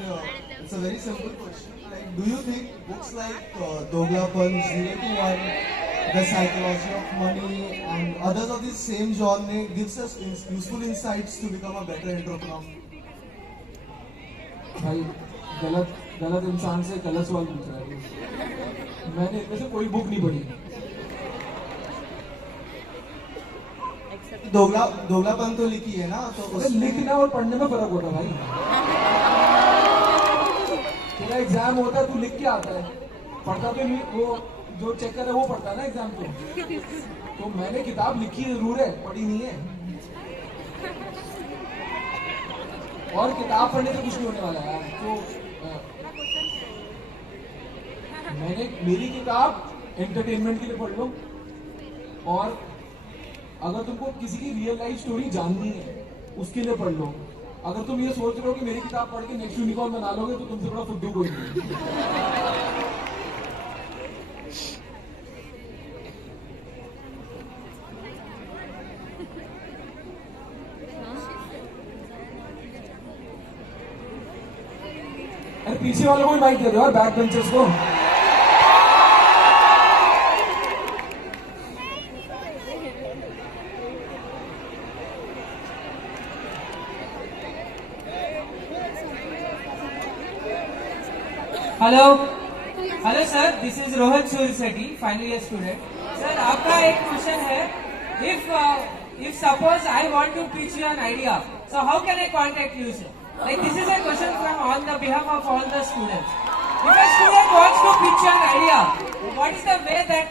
it's a very simple question. Like, do you think books like Doglapan, 0 to 1, The Psychology of Money, and others of the same genre gives us useful insights to become a better entrepreneur? भाई गलत गलत इंसान से गलत सवाल पूछ रहा है। मैंने इनमें से कोई बुक नहीं पढ़ी। दोगलापन तो लिखी है ना, तो अरे लिखना और पढ़ने में फर्क होता है भाई। तेरा एग्जाम होता है, तू लिख के आता है, पढ़ता तो नहीं। वो जो चेकर है वो पढ़ता है ना एग्जाम को। तो मैंने किताब लिखी जरूर है, पढ़ी नहीं है। और किताब पढ़ने से कुछ नहीं होने वाला है। तो मेरी किताब एंटरटेनमेंट के लिए पढ़ लो, और अगर तुमको किसी की रियल लाइफ स्टोरी जाननी है उसके लिए पढ़ लो। अगर तुम ये सोच रहे हो कि मेरी किताब पढ़ के नेक्स्ट यूनिकॉर्न बना लोगे तो तुमसे बड़ा फुद्दू कोई नहीं। अरे पीछे वालों को भी माइक दे दो यार, बैक बेंचर्स को। Hello sir, this is Rohan Surseti, final year student. Sir, आपका एक क्वेश्चन है, if suppose I want to pitch you an idea, so how can I contact you, sir? Like, this is a question from on the behalf of all the students. If a student wants to pitch you an idea, what is the way that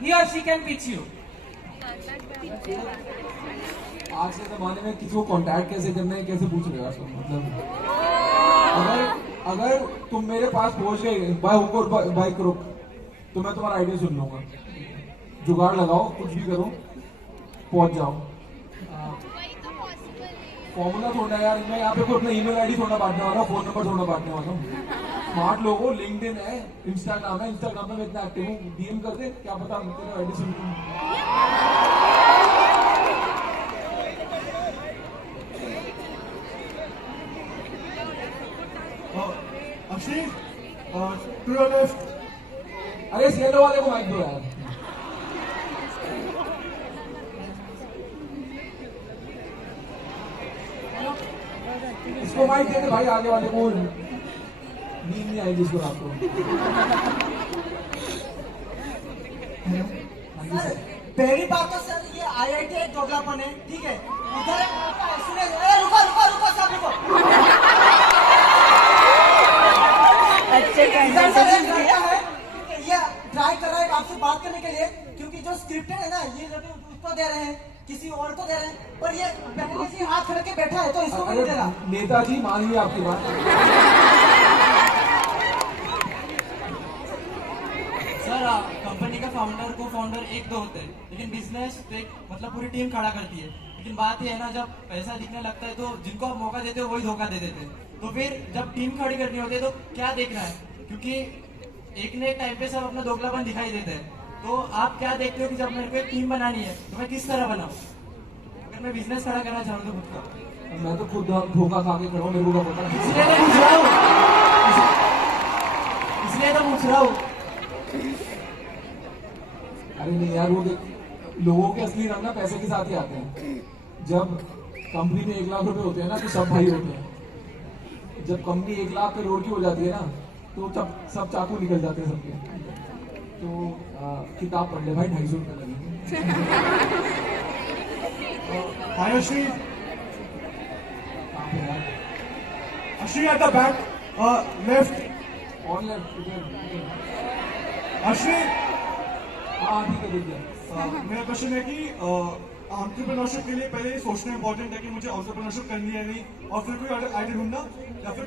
he or she can pitch you? आज के जमाने में किसी को contact कैसे करना है, कैसे पूछ रहे हो तुम? मतलब अगर तुम मेरे पास पहुंच गए बाय हुक और बाय क्रुक, तो मैं तुम्हारा आइडिया सुन लूंगा। जुगाड़ लगाओ, कुछ भी करो, पहुंच जाओ। फॉर्मूला थोड़ा यार, मैं यहाँ पे कोई अपना ईमेल आईडी थोड़ा बांटने वाला हूँ, फोन नंबर थोड़ा बांटने वाला हूँ। स्मार्ट लोगो, लिंक्डइन है, इंस्टाग्राम है, इंस्टाग्राम पे मैं इतना एक्टिव हूँ, डीएम कर दे, क्या पता तेरा आईडी सुन लूं। Akshay, to your left. अरे इस येलो वाले को माइक दो यार। इसको माइक दे दे भाई, आगे वाले को नींद नहीं आएगी इसको रात को। पहली बात तो सर, ये आईआईटी एक दोगलापन है, ठीक है। इधर रुको सब रुको। ये ट्राई कर रहा है आपसे बात करने के लिए, क्योंकि जो स्क्रिप्टेड है ना, ये उसको दे रहे हैं, किसी और को दे रहे हैं, पर ये पहले से हाथ खड़े के बैठा है, तो इसको नहीं दे रहा। नेताजी मान लिया आपकी बात। सर, कंपनी का फाउंडर को फाउंडर एक दो होते हैं, लेकिन बिजनेस एक मतलब पूरी टीम खड़ा करती है। लेकिन बात यह है ना, जब पैसा दिखने लगता है तो जिनको आप मौका देते हो वही धोखा दे देते हैं। तो फिर जब टीम खड़ी करनी होती है तो क्या देखना है, क्योंकि एक न एक टाइम पे सब अपना दोगलापन दिखाई देते हैं। तो आप क्या देखते हो कि जब मेरे को एक टीम बनानी है तो मैं किस तरह बनाऊं? अगर मैं बिजनेस खड़ा करना चाहूँ तो खुद का, मैं तो खुद धोखा खा के खड़ा हूँ, मेरे को क्या पता। इसलिए तो पूछ रहा हूँ, इसलिए तो पूछ रहा हूँ। अरे नहीं यार, वो लोगों के असली रंग ना पैसे के साथ ही आते हैं। जब कंपनी में 1 लाख रुपए होते हैं ना, तो सब भाई होते हैं। जब कंपनी 1 लाख करोड़ की हो जाती है ना, तो सब चाकू निकल जाते हैं सबके। तो किताब पढ़ ले भाई, 250 रुपए लगेंगे। Hi Ashwin, Ashwin at the back, left. और लेफ्ट अश्विन, हाँ ठीक है, देख लिया। मेरा क्वेश्चन है कि एंटरप्रेन्योरशिप के लिए पहले ये सोचना इंपॉर्टेंट है कि मुझे एंटरप्रेन्योरशिप करनी है नहीं, और फिर कोई आइडिया ढूंढना, या फिर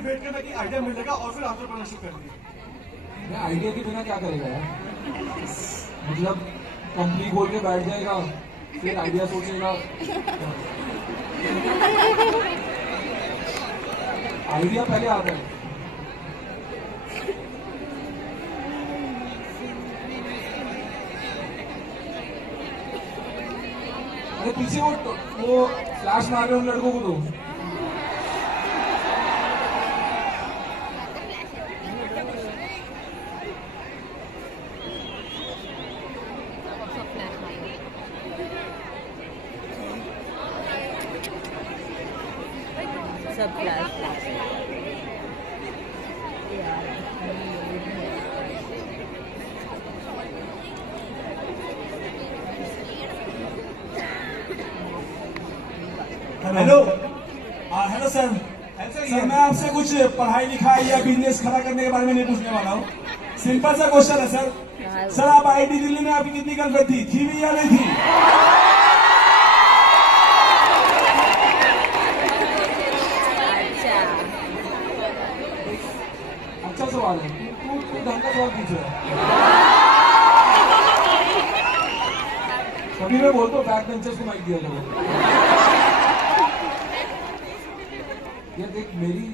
वेट करना कि आइडिया मिलेगा और फिर एंटरप्रेन्योरशिप करनी है। मैं आइडिया के बिना क्या करेगा यार? मतलब कंपनी खोल के बैठ जाएगा, फिर आइडिया सोचेगा। आइडिया पहले आता है। अरे पीछे वो फ्लैश मार रहे उन लड़कों को दो। सब class hello hello sir. Sir मैं आपसे कुछ पढ़ाई लिखाई या बिजनेस खड़ा करने के बारे में नहीं पूछने वाला हूँ। सिंपल सा क्वेश्चन है सर। सर आप आईआईटी दिल्ली में आपकी कितनी गर्लफ्रेंड थी भी या नहीं थी? अच्छा सवाल है। तू ढंग का सवाल पूछ रहा है। कभी मैं बोलता हूँ बैक बेंचर्स को माइक दिया करो। यार देख मेरी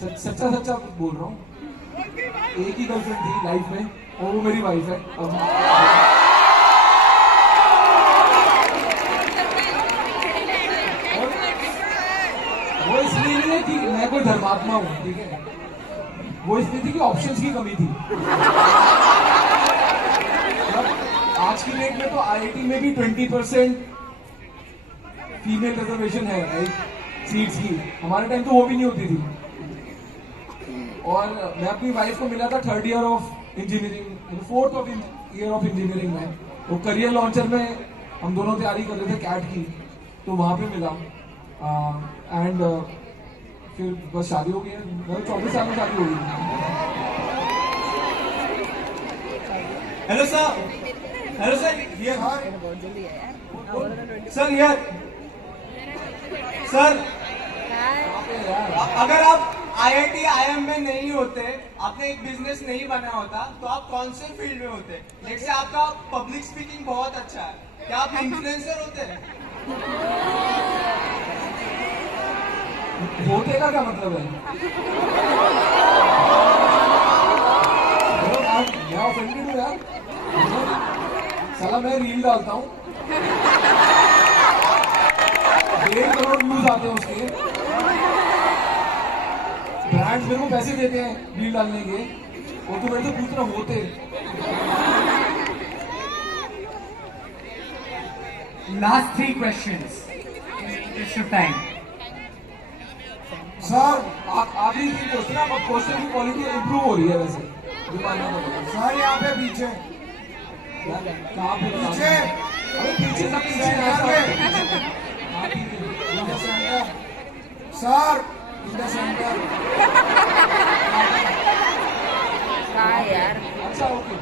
सच्चा सच्चा बोल रहा हूँ। एक ही गर्लफ्रेंड थी लाइफ में और वो मेरी वाइफ है। वो इसलिए नहीं है कि मैं कोई धर्मात्मा हूँ, ठीक है। वो इसलिए थी कि ऑप्शंस की कमी थी। आज की डेट में तो आईआईटी में भी 20% फीमेल रिजर्वेशन है, राइट, सीट्स की। हमारे टाइम तो वो भी नहीं होती थी। और मैं अपनी वाइफ को मिला था 3rd year of engineering, 4th year of engineering में। तो करियर लॉन्चर में हम दोनों तैयारी कर रहे थे कैट की, तो वहां पे मिला। एंड फिर बस शादी हो गई है। मेरे 24 साल में शादी हो गई। Hello sir. हेलो सर, ये सर यार सर, अगर आप आईआईटी आईएम में नहीं होते, आपने एक बिजनेस नहीं बना होता, तो आप कौन से फील्ड में होते? जैसे आपका पब्लिक स्पीकिंग बहुत अच्छा है, क्या आप इन्फ्लुएंसर होते? होते का क्या मतलब है? मैं ऑफेंडेड हूँ यार। साला मैं रील डालता हूँ, 1.5 करोड़ व्यूज आते हैं उसके। ब्रांड्स मेरे को पैसे देते हैं रील डालने के, और तू मेरे से पूछ रहा होते। Last 3 questions. Just of time. Sir आखिरी 3 क्वेश्चन। अब क्वेश्चन की क्वालिटी इंप्रूव हो रही है वैसे, जो मानना पड़ेगा। सर यहाँ पे पीछे कहाँ पे? पीछे अरे पीछे सब पीछे in the centre sir, in the centre. अच्छा ओके।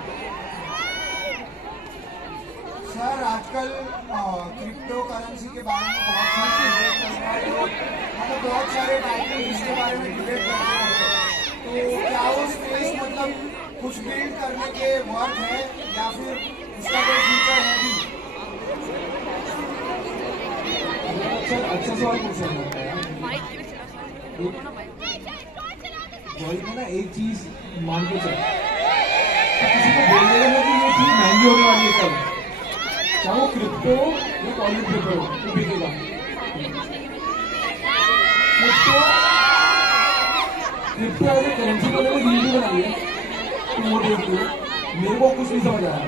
सर आजकल क्रिप्टो करेंसी के बारे में बहुत सारे डिबेट चल रहा है, मतलब बहुत सारे टाइटल इसके बारे में डिबेट कर रहे हैं। तो क्या वो स्पेस मतलब कुछ बिल्ड करने के वर्क है या फिर उसका कोई फ्यूचर है भी? अच्छा सवाल पूछा है। वर्ल्ड में ना एक चीज मान के चल, किसी को बोलने लगे कि ये चीज महंगी होने वाली है कल, चाहे वो क्रिप्टो या टॉयलेट पेपर हो, वो बिकेगा। क्रिप्टो एज ए करेंसी को मैंने रील भी बनाई है, तो वो देख लियो। मेरे को कुछ नहीं समझ आया।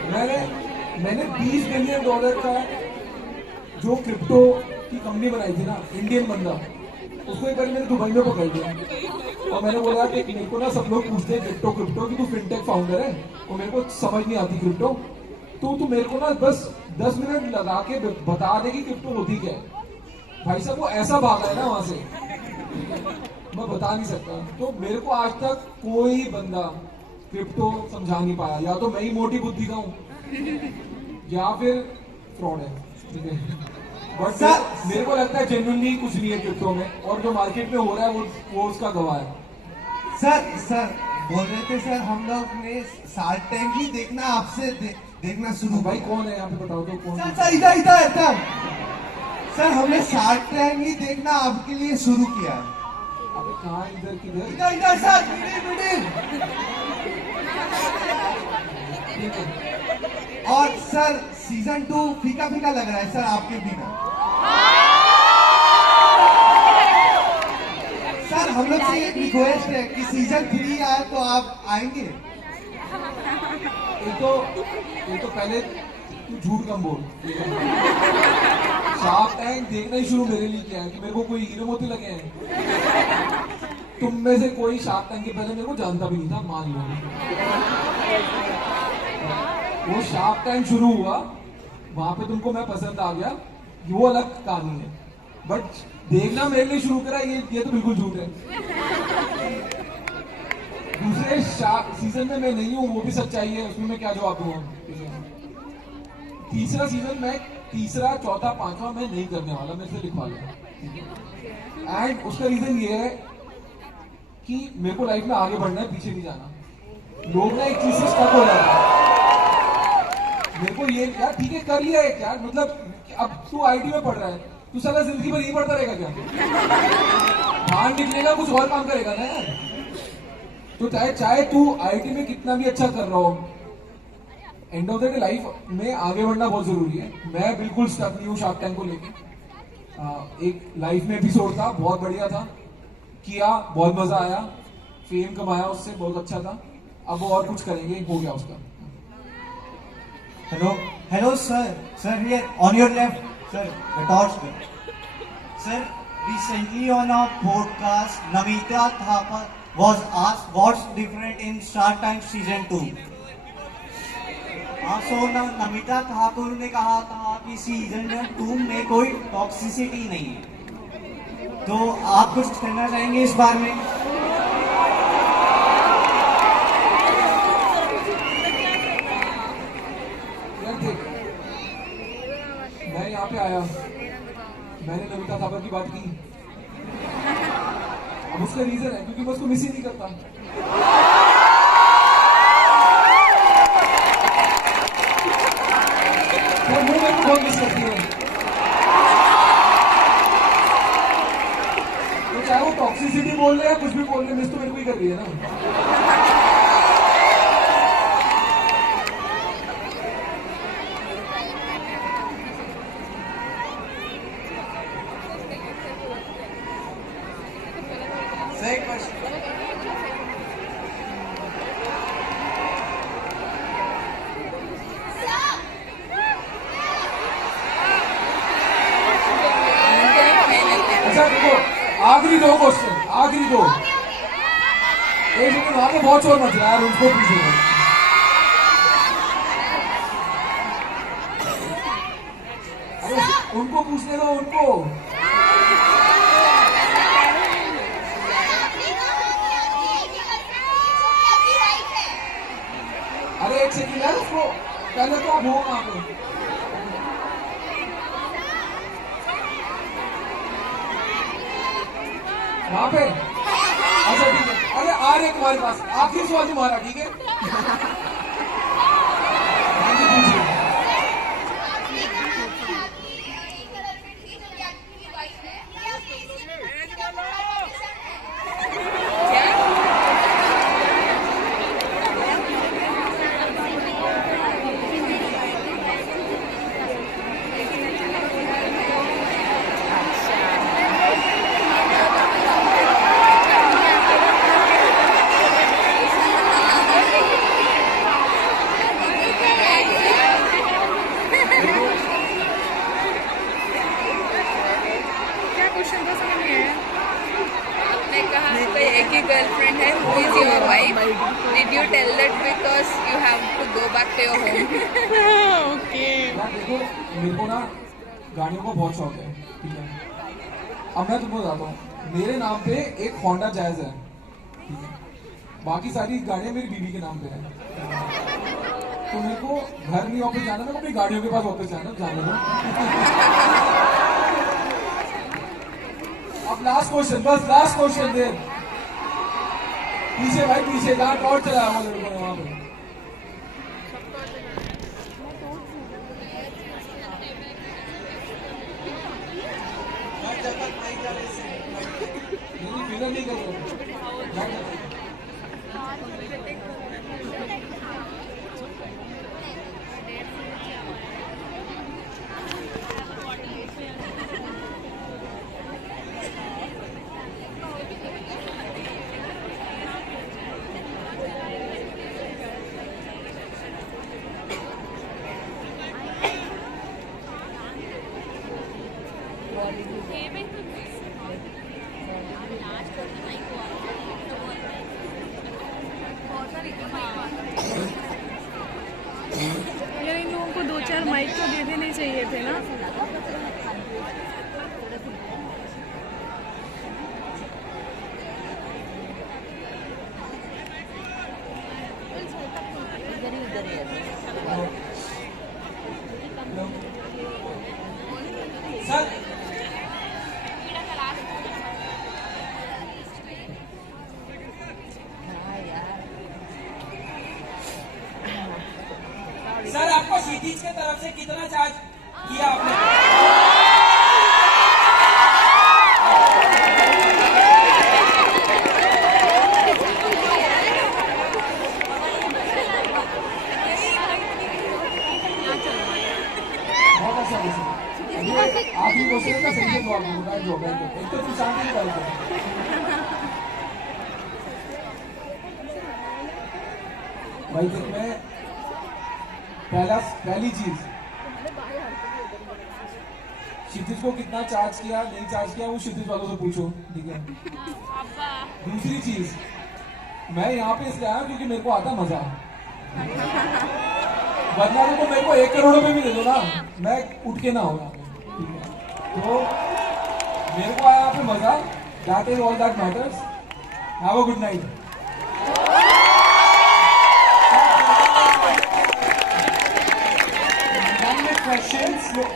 मैंने $20 बिलियन का जो क्रिप्टो की कंपनी बनाई थी ना, इंडियन बंदा, उसको एक बार मैंने दुबई में पकड़ लिया। और मैंने बोला कि मेरे को ना सब लोग पूछते हैं क्रिप्टो कि तू फिनटेक फाउंडर है, और मेरे को समझ नहीं आती क्रिप्टो, तो तू मेरे को ना बस 10 मिनट लगा के बता दे कि क्रिप्टो होती क्या है। भाई साहब वो ऐसा भागा है ना वहां से, मैं बता नहीं सकता। तो मेरे को आज तक कोई बंदा क्रिप्टो समझा नहीं पाया। या तो मैं ही मोटी बुद्धि का हूँ या फिर फ्रॉड है, ठीक है। बट सर मेरे को लगता है जेन्युइनली कुछ नहीं है क्रिप्टो में, और जो मार्केट में हो रहा है वो उसका गवाह है। सर बोल रहे थे सर, हम लोग ने शार्क टैंक ही देखना आपसे देखना शुरू। भाई कौन है यहाँ पे, बताओ तो कौन? सर इधर सर, हमने शार्क टैंक ही देखना आपके लिए शुरू किया है। अबे कहाँ, इधर किधर? इधर सर, मिडिल। और सर सीजन 2 फीका लग रहा है सर आपके बिना। सर हम लोग से एक रिक्वेस्ट है कि सीजन 3 आए तो आप आएंगे? ये तो पहले तू झूठ कम बोल। शार्क टैंक देखना ही शुरू मेरे लिए क्या है कि मेरे को कोई हीरो मोती लगे हैं। तुम में से कोई शार्क टैंक के पहले मेरे को जानता भी नहीं था, मान लो। वो शार्क टैंक शुरू हुआ, वहां पे तुमको मैं पसंद आ गया, वो अलग कहानी है, बट देखना मेरे लिए शुरू करा ये तो बिल्कुल झूठ है। दूसरे सीजन में मैं नहीं हूं, वो भी सच्चाई है, उसमें मैं क्या जवाब दूंगा। तीसरा सीजन में तीसरा चौथा पांचवा मैं नहीं करने वाला, मेरे से लिखवा लो। एंड उसका रीजन ये है कि मेरे को लाइफ में आगे बढ़ना है, पीछे नहीं जाना। लोग ना एक चीज से स्टक हो जाते हैं। मेरे को ये यार ठीक है कर लिया है यार, मतलब अब तू आईटी में पढ़ रहा है, तू सारा जिंदगी भर यही पढ़ता रहेगा क्या? बाहर निकलेगा कुछ और काम करेगा ना यार। तो चाहे तू आईटी में कितना भी अच्छा कर रहा हो, end of the day life में आगे बढ़ना बहुत जरूरी है। मैं बिल्कुल स्टक नहीं हूँ शार्क टैंक को लेके। एक लाइफ में एपिसोड था, बहुत बढ़िया था, किया, बहुत मजा आया, फेम कमाया उससे, बहुत अच्छा था। अब वो और कुछ करेंगे, हो गया उसका। Hello, sir. Sir, here on your left, sir, the torch. Sir, recently on our podcast, Namita Thapar was asked what's different in Shark Tank season 2. So Namita Thakur ने कहा था कि सीजन 2 में कोई टॉक्सिसिटी नहीं है, तो आप कुछ कहना चाहेंगे इस बारे में? मैं यहाँ पे आया, मैंने नमिता थापर की बात की, अब उसका रीजन है क्योंकि मैं उसको मिस ही नहीं करता। तो वो मेरे को बहुत मिस करती है, तो चाहे वो टॉक्सिसिटी बोल रहे या कुछ भी बोल रहे, मिस तो मेरे को ही कर रही है ना। सही क्वेश्चन। अच्छा देखो, आखिरी दो क्वेश्चन, आखिरी दो। एक सेकंड, वहां पे बहुत शोर मच रहा है यार, उनको पूछिएगा। अरे उनको पूछने दो, उनको। अरे एक सेकंड यार, उसको पहले तो आप हो वहां पे। वहां पे अच्छा ठीक है। अरे आ रहे तुम्हारे पास, आखिरी सवाल तुम्हारा, ठीक है? पूछिए। एक ही गर्लफ्रेंड है, who is your wife? Did you tell that because you have to go back to your home? Okay. देखो मेरे को ना गाड़ियों का बहुत शौक है, ठीक है? अब मैं तुमको बताता हूँ, मेरे नाम पे एक होंडा जैज है, ठीक है? बाकी सारी गाड़ियाँ मेरी बीवी के नाम पे है। तो मेरे को घर नहीं वापस जाना, मेरे को अपनी गाड़ियों के पास वापस जाना, जाने दो। अब लास्ट क्वेश्चन, बस लास्ट क्वेश्चन दे। पीछे भाई पीछे, जहाँ टॉर्च चलाया हुआ लड़कों ने वहां पे। फिगर नहीं कर रहे। यार इन लोगों को 2-4 माइक तो दे देने चाहिए थे ना। सर सर आपको क्षितिज के तरफ से कितना चार्ज किया आपने? बहुत अच्छा क्वेश्चन। ये आखिरी क्वेश्चन का सही जवाब दूंगा जो है एक तो तुम शांति निकाल दो। भाई देख मैं पहली चीज क्षितिज को कितना चार्ज किया नहीं चार्ज किया वो क्षितिज वालों से पूछो, ठीक है। दूसरी चीज मैं यहाँ पे इसलिए आया क्योंकि मेरे को आता मजा, वरना तो मेरे को 1 करोड़ रुपए भी दे दो ना मैं उठ के ना होगा, ठीक है। तो मेरे को आया यहाँ पे मजा, that is all that matters. Have a good night.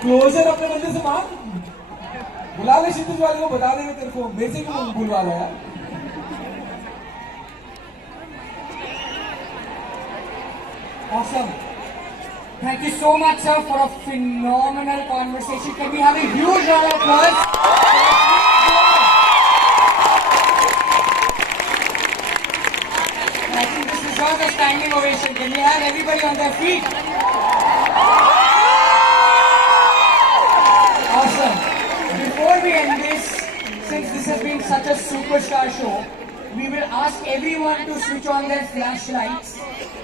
Closer अपने बंदे से मांग, बुला ले क्षितिज वाले को, बता देंगे तेरे को, मेरे से क्यों बुलवा रहा है। Awesome. Thank you so much, sir, for a phenomenal conversation. Can we have a huge round of applause? I think this deserves a standing ovation. Can we have everybody on their feet? Awesome. Before we end this, since this has been such a superstar show, we will ask everyone to switch on their flashlights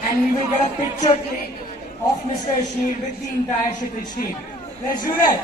and we will get a picture click of Mr. Ashir with the entire Kshitij team. Let's do that.